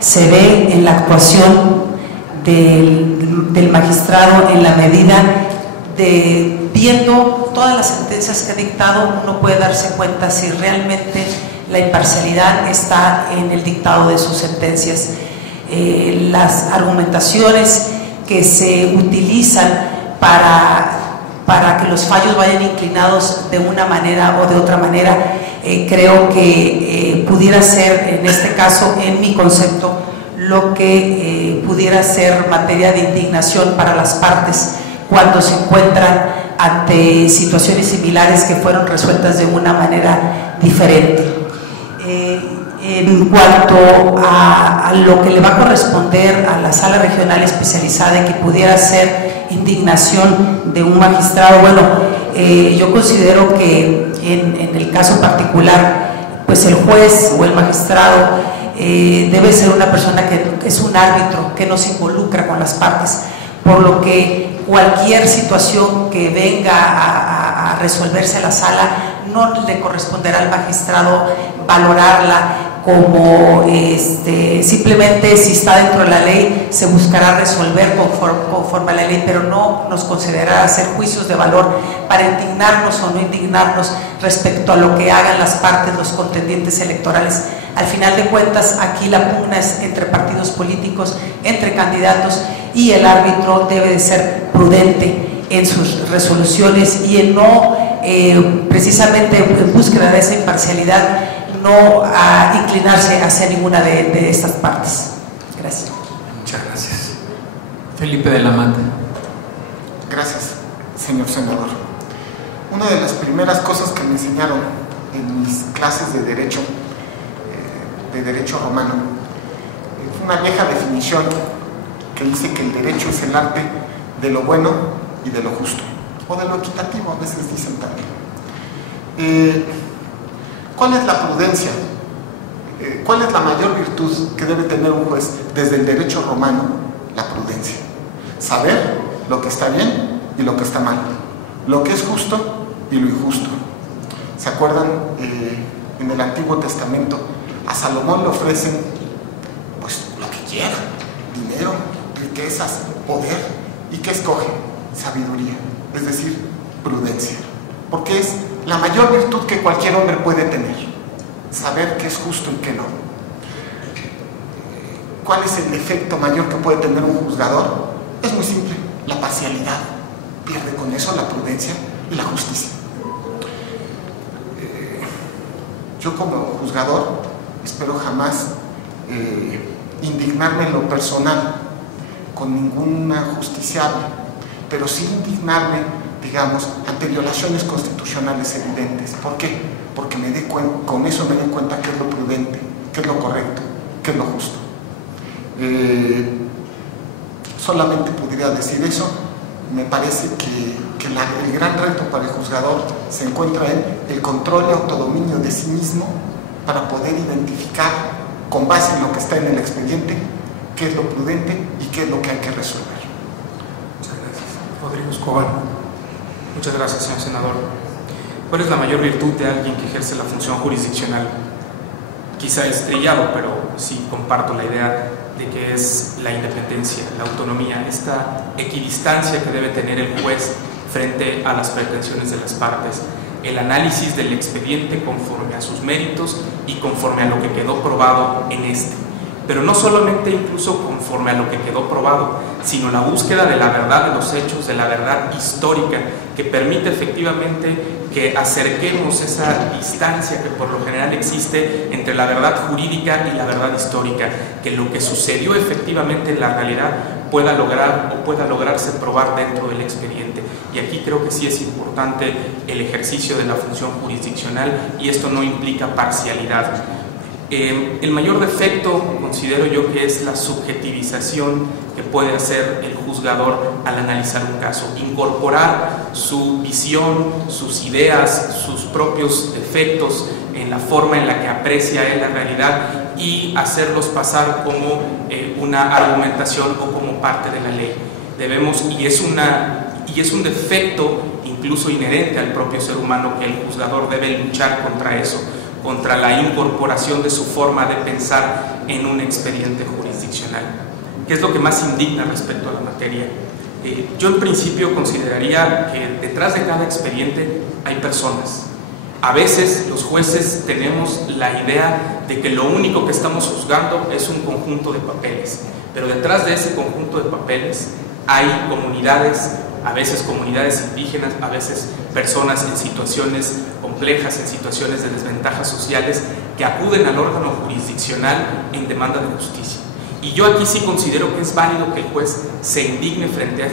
se ve en la actuación del magistrado en la medida de, viendo todas las sentencias que ha dictado, uno puede darse cuenta si realmente la imparcialidad está en el dictado de sus sentencias. Las argumentaciones que se utilizan para que los fallos vayan inclinados de una manera o de otra manera, creo que pudiera ser, en este caso, en mi concepto, lo que pudiera ser materia de indignación para las partes cuando se encuentran ante situaciones similares que fueron resueltas de una manera diferente. En cuanto a lo que le va a corresponder a la sala regional especializada y que pudiera ser indignación de un magistrado, bueno, yo considero que en el caso particular, pues el juez o el magistrado debe ser una persona que es un árbitro, que no se involucra con las partes, por lo que cualquier situación que venga a resolverse en la sala no le corresponderá al magistrado valorarla como simplemente si está dentro de la ley se buscará resolver conforme a la ley, pero no nos considerará hacer juicios de valor para indignarnos o no indignarnos respecto a lo que hagan las partes, los contendientes electorales. Al final de cuentas, aquí la pugna es entre partidos políticos, entre candidatos, y el árbitro debe de ser prudente en sus resoluciones y en no, precisamente en búsqueda de esa imparcialidad, no a inclinarse hacia ninguna de estas partes. Gracias. Muchas gracias. Felipe de la Mata. Gracias, señor senador. Una de las primeras cosas que me enseñaron en mis clases de derecho romano, una vieja definición que dice que el derecho es el arte de lo bueno y de lo justo, o de lo equitativo, a veces dicen también. ¿Cuál es la prudencia? ¿Cuál es la mayor virtud que debe tener un juez desde el derecho romano? La prudencia. Saber lo que está bien y lo que está mal, lo que es justo y lo injusto. ¿Se acuerdan? En el Antiguo Testamento a Salomón le ofrecen pues lo que quiera: dinero, riquezas, poder. ¿Y qué escoge? Sabiduría, es decir, prudencia, porque es la mayor virtud que cualquier hombre puede tener, saber qué es justo y qué no. ¿Cuál es el efecto mayor que puede tener un juzgador? Es muy simple: la parcialidad. Pierde con eso la prudencia y la justicia. Yo como juzgador espero jamás indignarme en lo personal con ninguna justiciable, pero sí indignarme, digamos, ante violaciones constitucionales evidentes. ¿Por qué? Porque con eso me doy cuenta qué es lo prudente, qué es lo correcto, qué es lo justo. Solamente podría decir eso. Me parece que el gran reto para el juzgador se encuentra en el control y autodominio de sí mismo para poder identificar, con base en lo que está en el expediente, qué es lo prudente y qué es lo que hay que resolver. Muchas gracias. Rodrigo Escobar. Muchas gracias, señor senador. ¿Cuál es la mayor virtud de alguien que ejerce la función jurisdiccional? Quizá es trillado, pero sí comparto la idea de que es la independencia, la autonomía, esta equidistancia que debe tener el juez frente a las pretensiones de las partes, el análisis del expediente conforme a sus méritos y conforme a lo que quedó probado en este. Pero no solamente incluso conforme a lo que quedó probado, sino la búsqueda de la verdad de los hechos, de la verdad histórica, que permite efectivamente que acerquemos esa distancia que por lo general existe entre la verdad jurídica y la verdad histórica, que lo que sucedió efectivamente en la realidad pueda lograrse probar dentro del expediente. Y aquí creo que sí es importante el ejercicio de la función jurisdiccional, y esto no implica parcialidad. El mayor defecto considero yo que es la subjetivización que puede hacer el juzgador al analizar un caso, incorporar su visión, sus ideas, sus propios defectos en la forma en la que aprecia él la realidad y hacerlos pasar como una argumentación o como parte de la ley. Y es un defecto incluso inherente al propio ser humano, que el juzgador debe luchar contra eso, contra la incorporación de su forma de pensar en un expediente jurisdiccional. ¿Qué es lo que más indigna respecto a la materia? Yo en principio consideraría que detrás de cada expediente hay personas. A veces los jueces tenemos la idea de que lo único que estamos juzgando es un conjunto de papeles, pero detrás de ese conjunto de papeles hay comunidades, a veces comunidades indígenas, a veces personas en situaciones complejas, en situaciones de desventajas sociales, que acuden al órgano jurisdiccional en demanda de justicia. Y yo aquí sí considero que es válido que el juez se indigne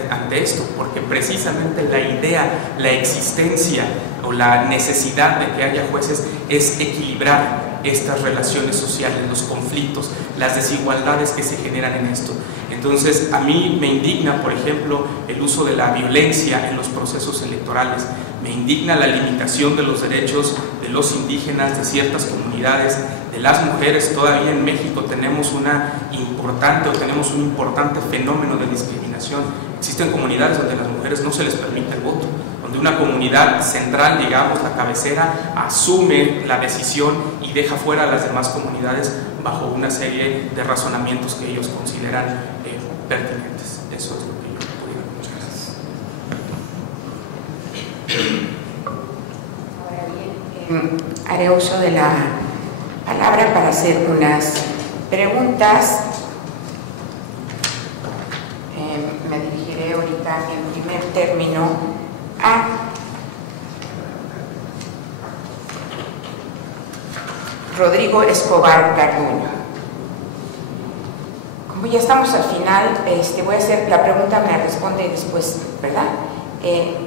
ante esto, porque precisamente la idea, la existencia o la necesidad de que haya jueces es equilibrar estas relaciones sociales, los conflictos, las desigualdades que se generan en esto. Entonces, a mí me indigna, por ejemplo, el uso de la violencia en los procesos electorales. Me indigna la limitación de los derechos de los indígenas, de ciertas comunidades, de las mujeres. Todavía en México tenemos un importante fenómeno de discriminación. Existen comunidades donde a las mujeres no se les permite el voto, donde una comunidad central, digamos, la cabecera, asume la decisión y deja fuera a las demás comunidades bajo una serie de razonamientos que ellos consideran pertinentes. Eso es lo que yo podría. Muchas gracias. Ahora bien, haré uso de la palabra para hacer unas preguntas. Me dirigiré ahorita en primer término a Rodrigo Escobar Garduño. Como ya estamos al final, voy a hacer la pregunta, me la responde después, ¿verdad?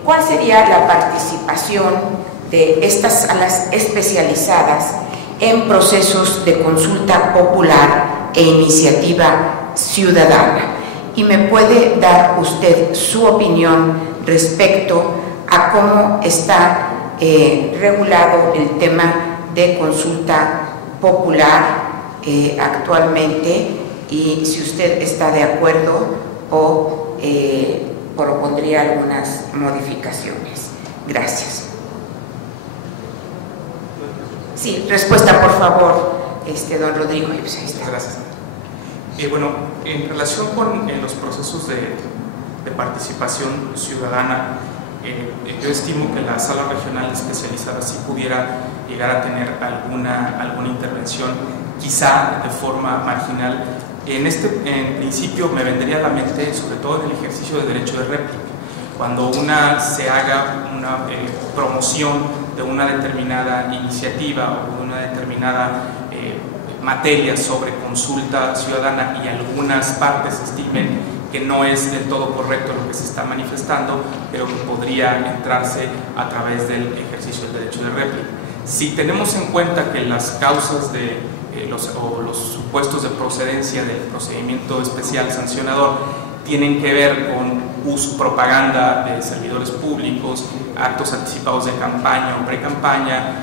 ¿Cuál sería la participación de estas salas especializadas en procesos de consulta popular e iniciativa ciudadana. ¿Y me puede dar usted su opinión respecto a cómo está regulado el tema de consulta popular actualmente, y si usted está de acuerdo o propondría algunas modificaciones? Gracias. Sí, respuesta por favor, don Rodrigo. Pues ahí está. Gracias. Bueno, en relación con los procesos de participación ciudadana, yo estimo que la sala regional especializada sí pudiera llegar a tener alguna intervención, quizá de forma marginal. En principio me vendría a la mente, sobre todo en el ejercicio de derecho de réplica, cuando se haga una promoción de una determinada iniciativa o de una determinada materia sobre consulta ciudadana y algunas partes estimen que no es del todo correcto lo que se está manifestando, pero que podría entrarse a través del ejercicio del derecho de réplica. Si tenemos en cuenta que las causas los supuestos de procedencia del procedimiento especial sancionador tienen que ver con propaganda de servidores públicos, actos anticipados de campaña o pre-campaña,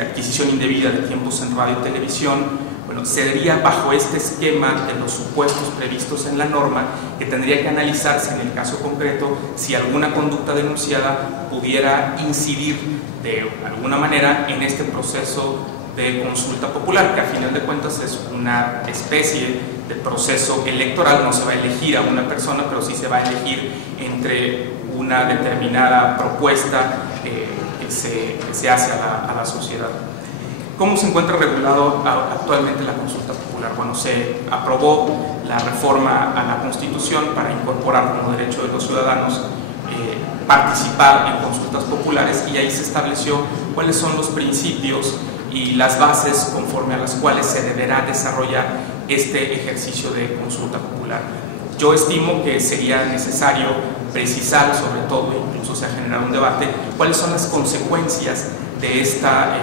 adquisición indebida de tiempos en radio y televisión, bueno, sería bajo este esquema de los supuestos previstos en la norma que tendría que analizarse en el caso concreto si alguna conducta denunciada pudiera incidir de alguna manera en este proceso de consulta popular, que a final de cuentas es una especie de proceso electoral. No se va a elegir a una persona, pero sí se va a elegir entre una determinada propuesta que se hace a la sociedad. ¿Cómo se encuentra regulado actualmente la consulta popular? Bueno, se aprobó la reforma a la Constitución para incorporar como derecho de los ciudadanos participar en consultas populares, y ahí se estableció cuáles son los principios y las bases conforme a las cuales se deberá desarrollar este ejercicio de consulta popular. Yo estimo que sería necesario precisar, sobre todo, incluso se ha generado un debate, cuáles son las consecuencias de esta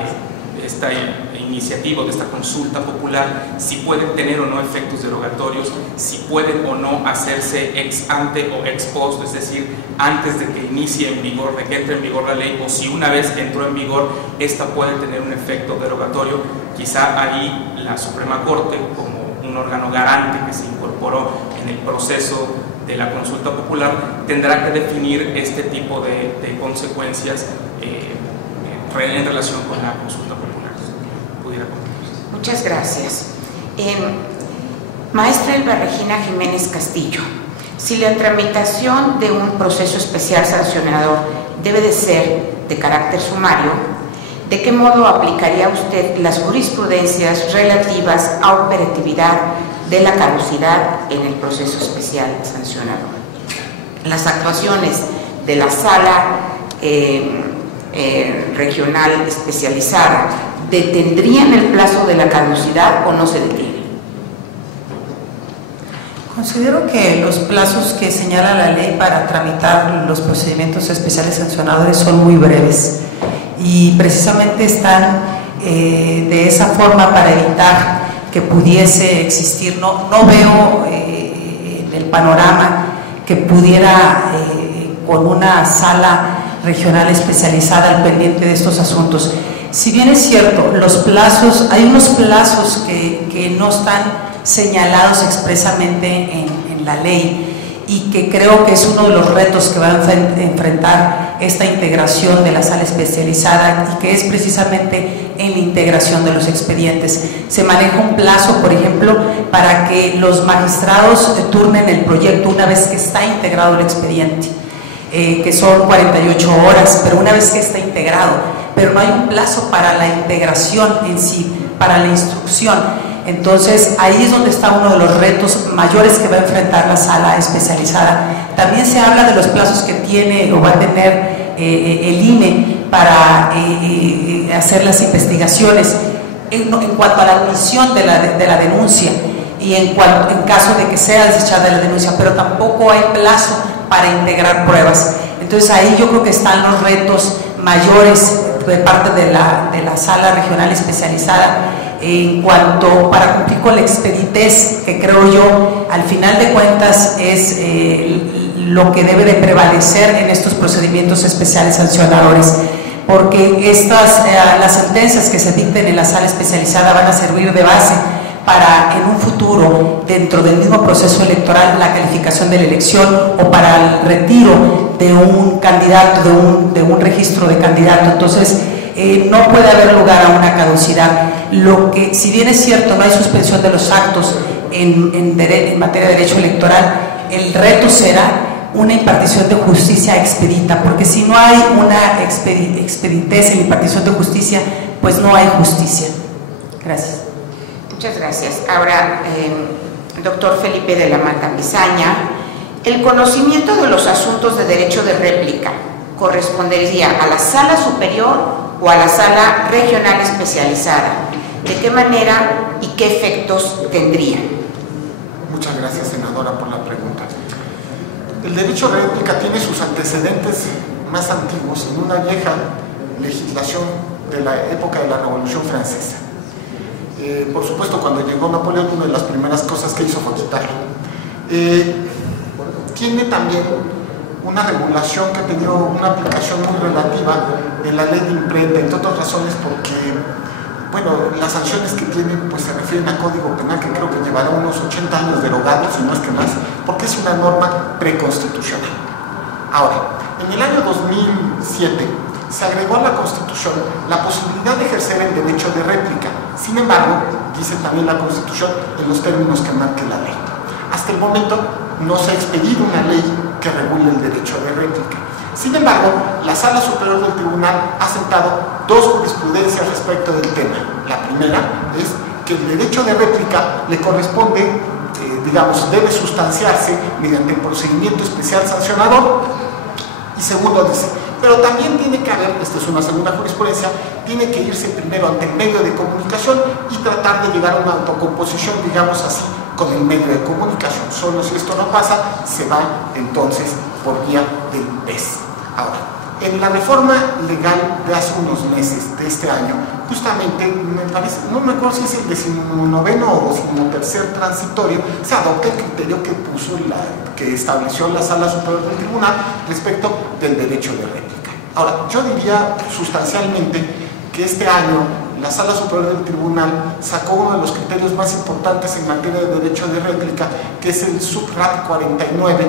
iniciativa, de esta consulta popular, si pueden tener o no efectos derogatorios, si pueden o no hacerse ex ante o ex post, es decir, antes de que inicie en vigor, de que entre en vigor la ley, o si una vez que entró en vigor, esta puede tener un efecto derogatorio. Quizá ahí la Suprema Corte, como un órgano garante que se incorporó en el proceso de la consulta popular, tendrá que definir este tipo de consecuencias en relación con la consulta popular. Muchas gracias. Maestra Elba Regina Jiménez Castillo, si la tramitación de un proceso especial sancionador debe de ser de carácter sumario, ¿de qué modo aplicaría usted las jurisprudencias relativas a operatividad de la caducidad en el proceso especial sancionador? Las actuaciones de la sala regional especializada ¿detendrían el plazo de la caducidad o no se detienen? Considero que los plazos que señala la ley para tramitar los procedimientos especiales sancionadores son muy breves, y precisamente están de esa forma para evitar que pudiese existir. No veo en el panorama que pudiera con una sala regional especializada al pendiente de estos asuntos. Si bien es cierto, los plazos, hay unos plazos que no están señalados expresamente en la ley, y que creo que es uno de los retos que va a enfrentar esta integración de la sala especializada, y que es precisamente en la integración de los expedientes. Se maneja un plazo, por ejemplo, para que los magistrados turnen el proyecto una vez que está integrado el expediente, que son 48 horas, pero una vez que está integrado. Pero no hay un plazo para la integración en sí, para la instrucción. Entonces, ahí es donde está uno de los retos mayores que va a enfrentar la sala especializada. También se habla de los plazos que tiene o va a tener el INE para hacer las investigaciones en cuanto a la admisión de la denuncia, y en caso de que sea desechada la denuncia, pero tampoco hay plazo para integrar pruebas. Entonces, ahí yo creo que están los retos mayores de parte de la sala regional especializada, en cuanto para cumplir con la expeditez, que creo yo, al final de cuentas, es lo que debe de prevalecer en estos procedimientos especiales sancionadores, porque las sentencias que se dicten en la sala especializada van a servir de base para en un futuro, dentro del mismo proceso electoral, la calificación de la elección o para el retiro de un candidato, de un registro de candidato. Entonces, no puede haber lugar a una caducidad. Lo que, si bien es cierto, no hay suspensión de los actos en materia de derecho electoral, el reto será una impartición de justicia expedita, porque si no hay una expeditez en la impartición de justicia, pues no hay justicia. Gracias. Muchas gracias. Ahora, doctor Felipe de la Mata Pizaña, el conocimiento de los asuntos de derecho de réplica correspondería a la sala superior o a la sala regional especializada. ¿De qué manera y qué efectos tendría? Muchas gracias, senadora, por la pregunta. El derecho de réplica tiene sus antecedentes más antiguos en una vieja legislación de la época de la Revolución Francesa. Por supuesto, cuando llegó Napoleón, una de las primeras cosas que hizo fue quitarlo. Tiene también una regulación que ha tenido una aplicación muy relativa en la ley de imprenta, entre otras razones porque, bueno, las sanciones que tiene pues se refieren a Código Penal, que creo que llevará unos 80 años derogados, y no es que más, porque es una norma preconstitucional. Ahora, en el año 2007 se agregó a la Constitución la posibilidad de ejercer el derecho de réplica. Sin embargo, dice también la Constitución en los términos que marque la ley. Hasta el momento no se ha expedido una ley que regule el derecho de réplica. Sin embargo, la Sala Superior del Tribunal ha sentado dos jurisprudencias respecto del tema. La primera es que el derecho de réplica le corresponde, digamos, debe sustanciarse mediante el procedimiento especial sancionador. Y segundo dice, pero también tiene que haber, esta es una segunda jurisprudencia, tiene que irse primero ante el medio de comunicación y tratar de llegar a una autocomposición, digamos así, con el medio de comunicación. Solo si esto no pasa, se va entonces por vía del PES. Ahora, en la reforma legal de hace unos meses de este año, justamente, me parece, no me acuerdo si es el 19º o 13º transitorio, se adopta el criterio que estableció la Sala Superior del Tribunal respecto del derecho de réplica. Ahora, yo diría sustancialmente que este año la Sala Superior del Tribunal sacó uno de los criterios más importantes en materia de derecho de réplica, que es el SUBRAT 49,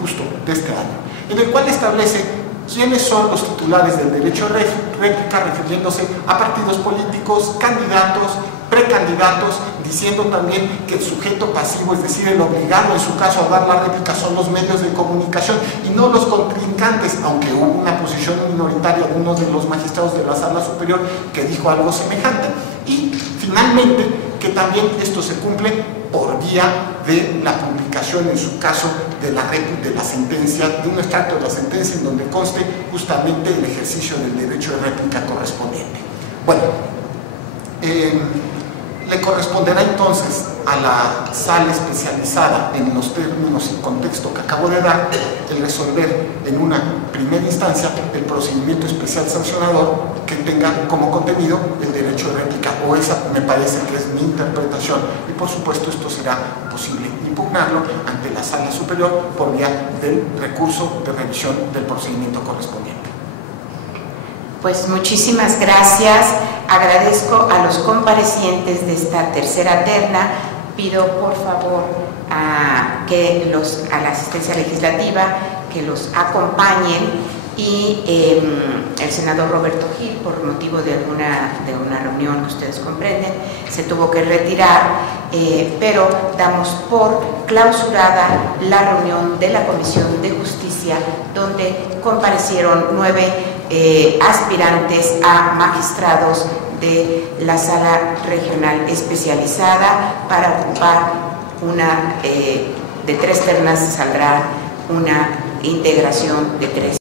justo de este año, en el cual establece quiénes son los titulares del derecho de réplica, refiriéndose a partidos políticos, candidatos, precandidatos, diciendo también que el sujeto pasivo, es decir, el obligado en su caso a dar la réplica, son los medios de comunicación y no los contrincantes, aunque hubo una posición minoritaria de uno de los magistrados de la Sala Superior que dijo algo semejante. Y finalmente, que también esto se cumple por vía de la publicación, en su caso, de la sentencia, de un extracto de la sentencia en donde conste justamente el ejercicio del derecho de réplica correspondiente. Bueno, le corresponderá entonces a la sala especializada, en los términos y contexto que acabo de dar, el resolver en una primera instancia el procedimiento especial sancionador que tenga como contenido el derecho de réplica, o esa me parece que es mi interpretación, y por supuesto esto será posible impugnarlo ante la Sala Superior por vía del recurso de revisión del procedimiento correspondiente. Pues muchísimas gracias. Agradezco a los comparecientes de esta tercera terna. Pido por favor a la asistencia legislativa que los acompañen, y el senador Roberto Gil, por motivo de una reunión que ustedes comprenden, se tuvo que retirar, pero damos por clausurada la reunión de la Comisión de Justicia, donde comparecieron 9 aspirantes a magistrados de la Sala Regional Especializada para ocupar de 3 ternas, saldrá una integración de 3.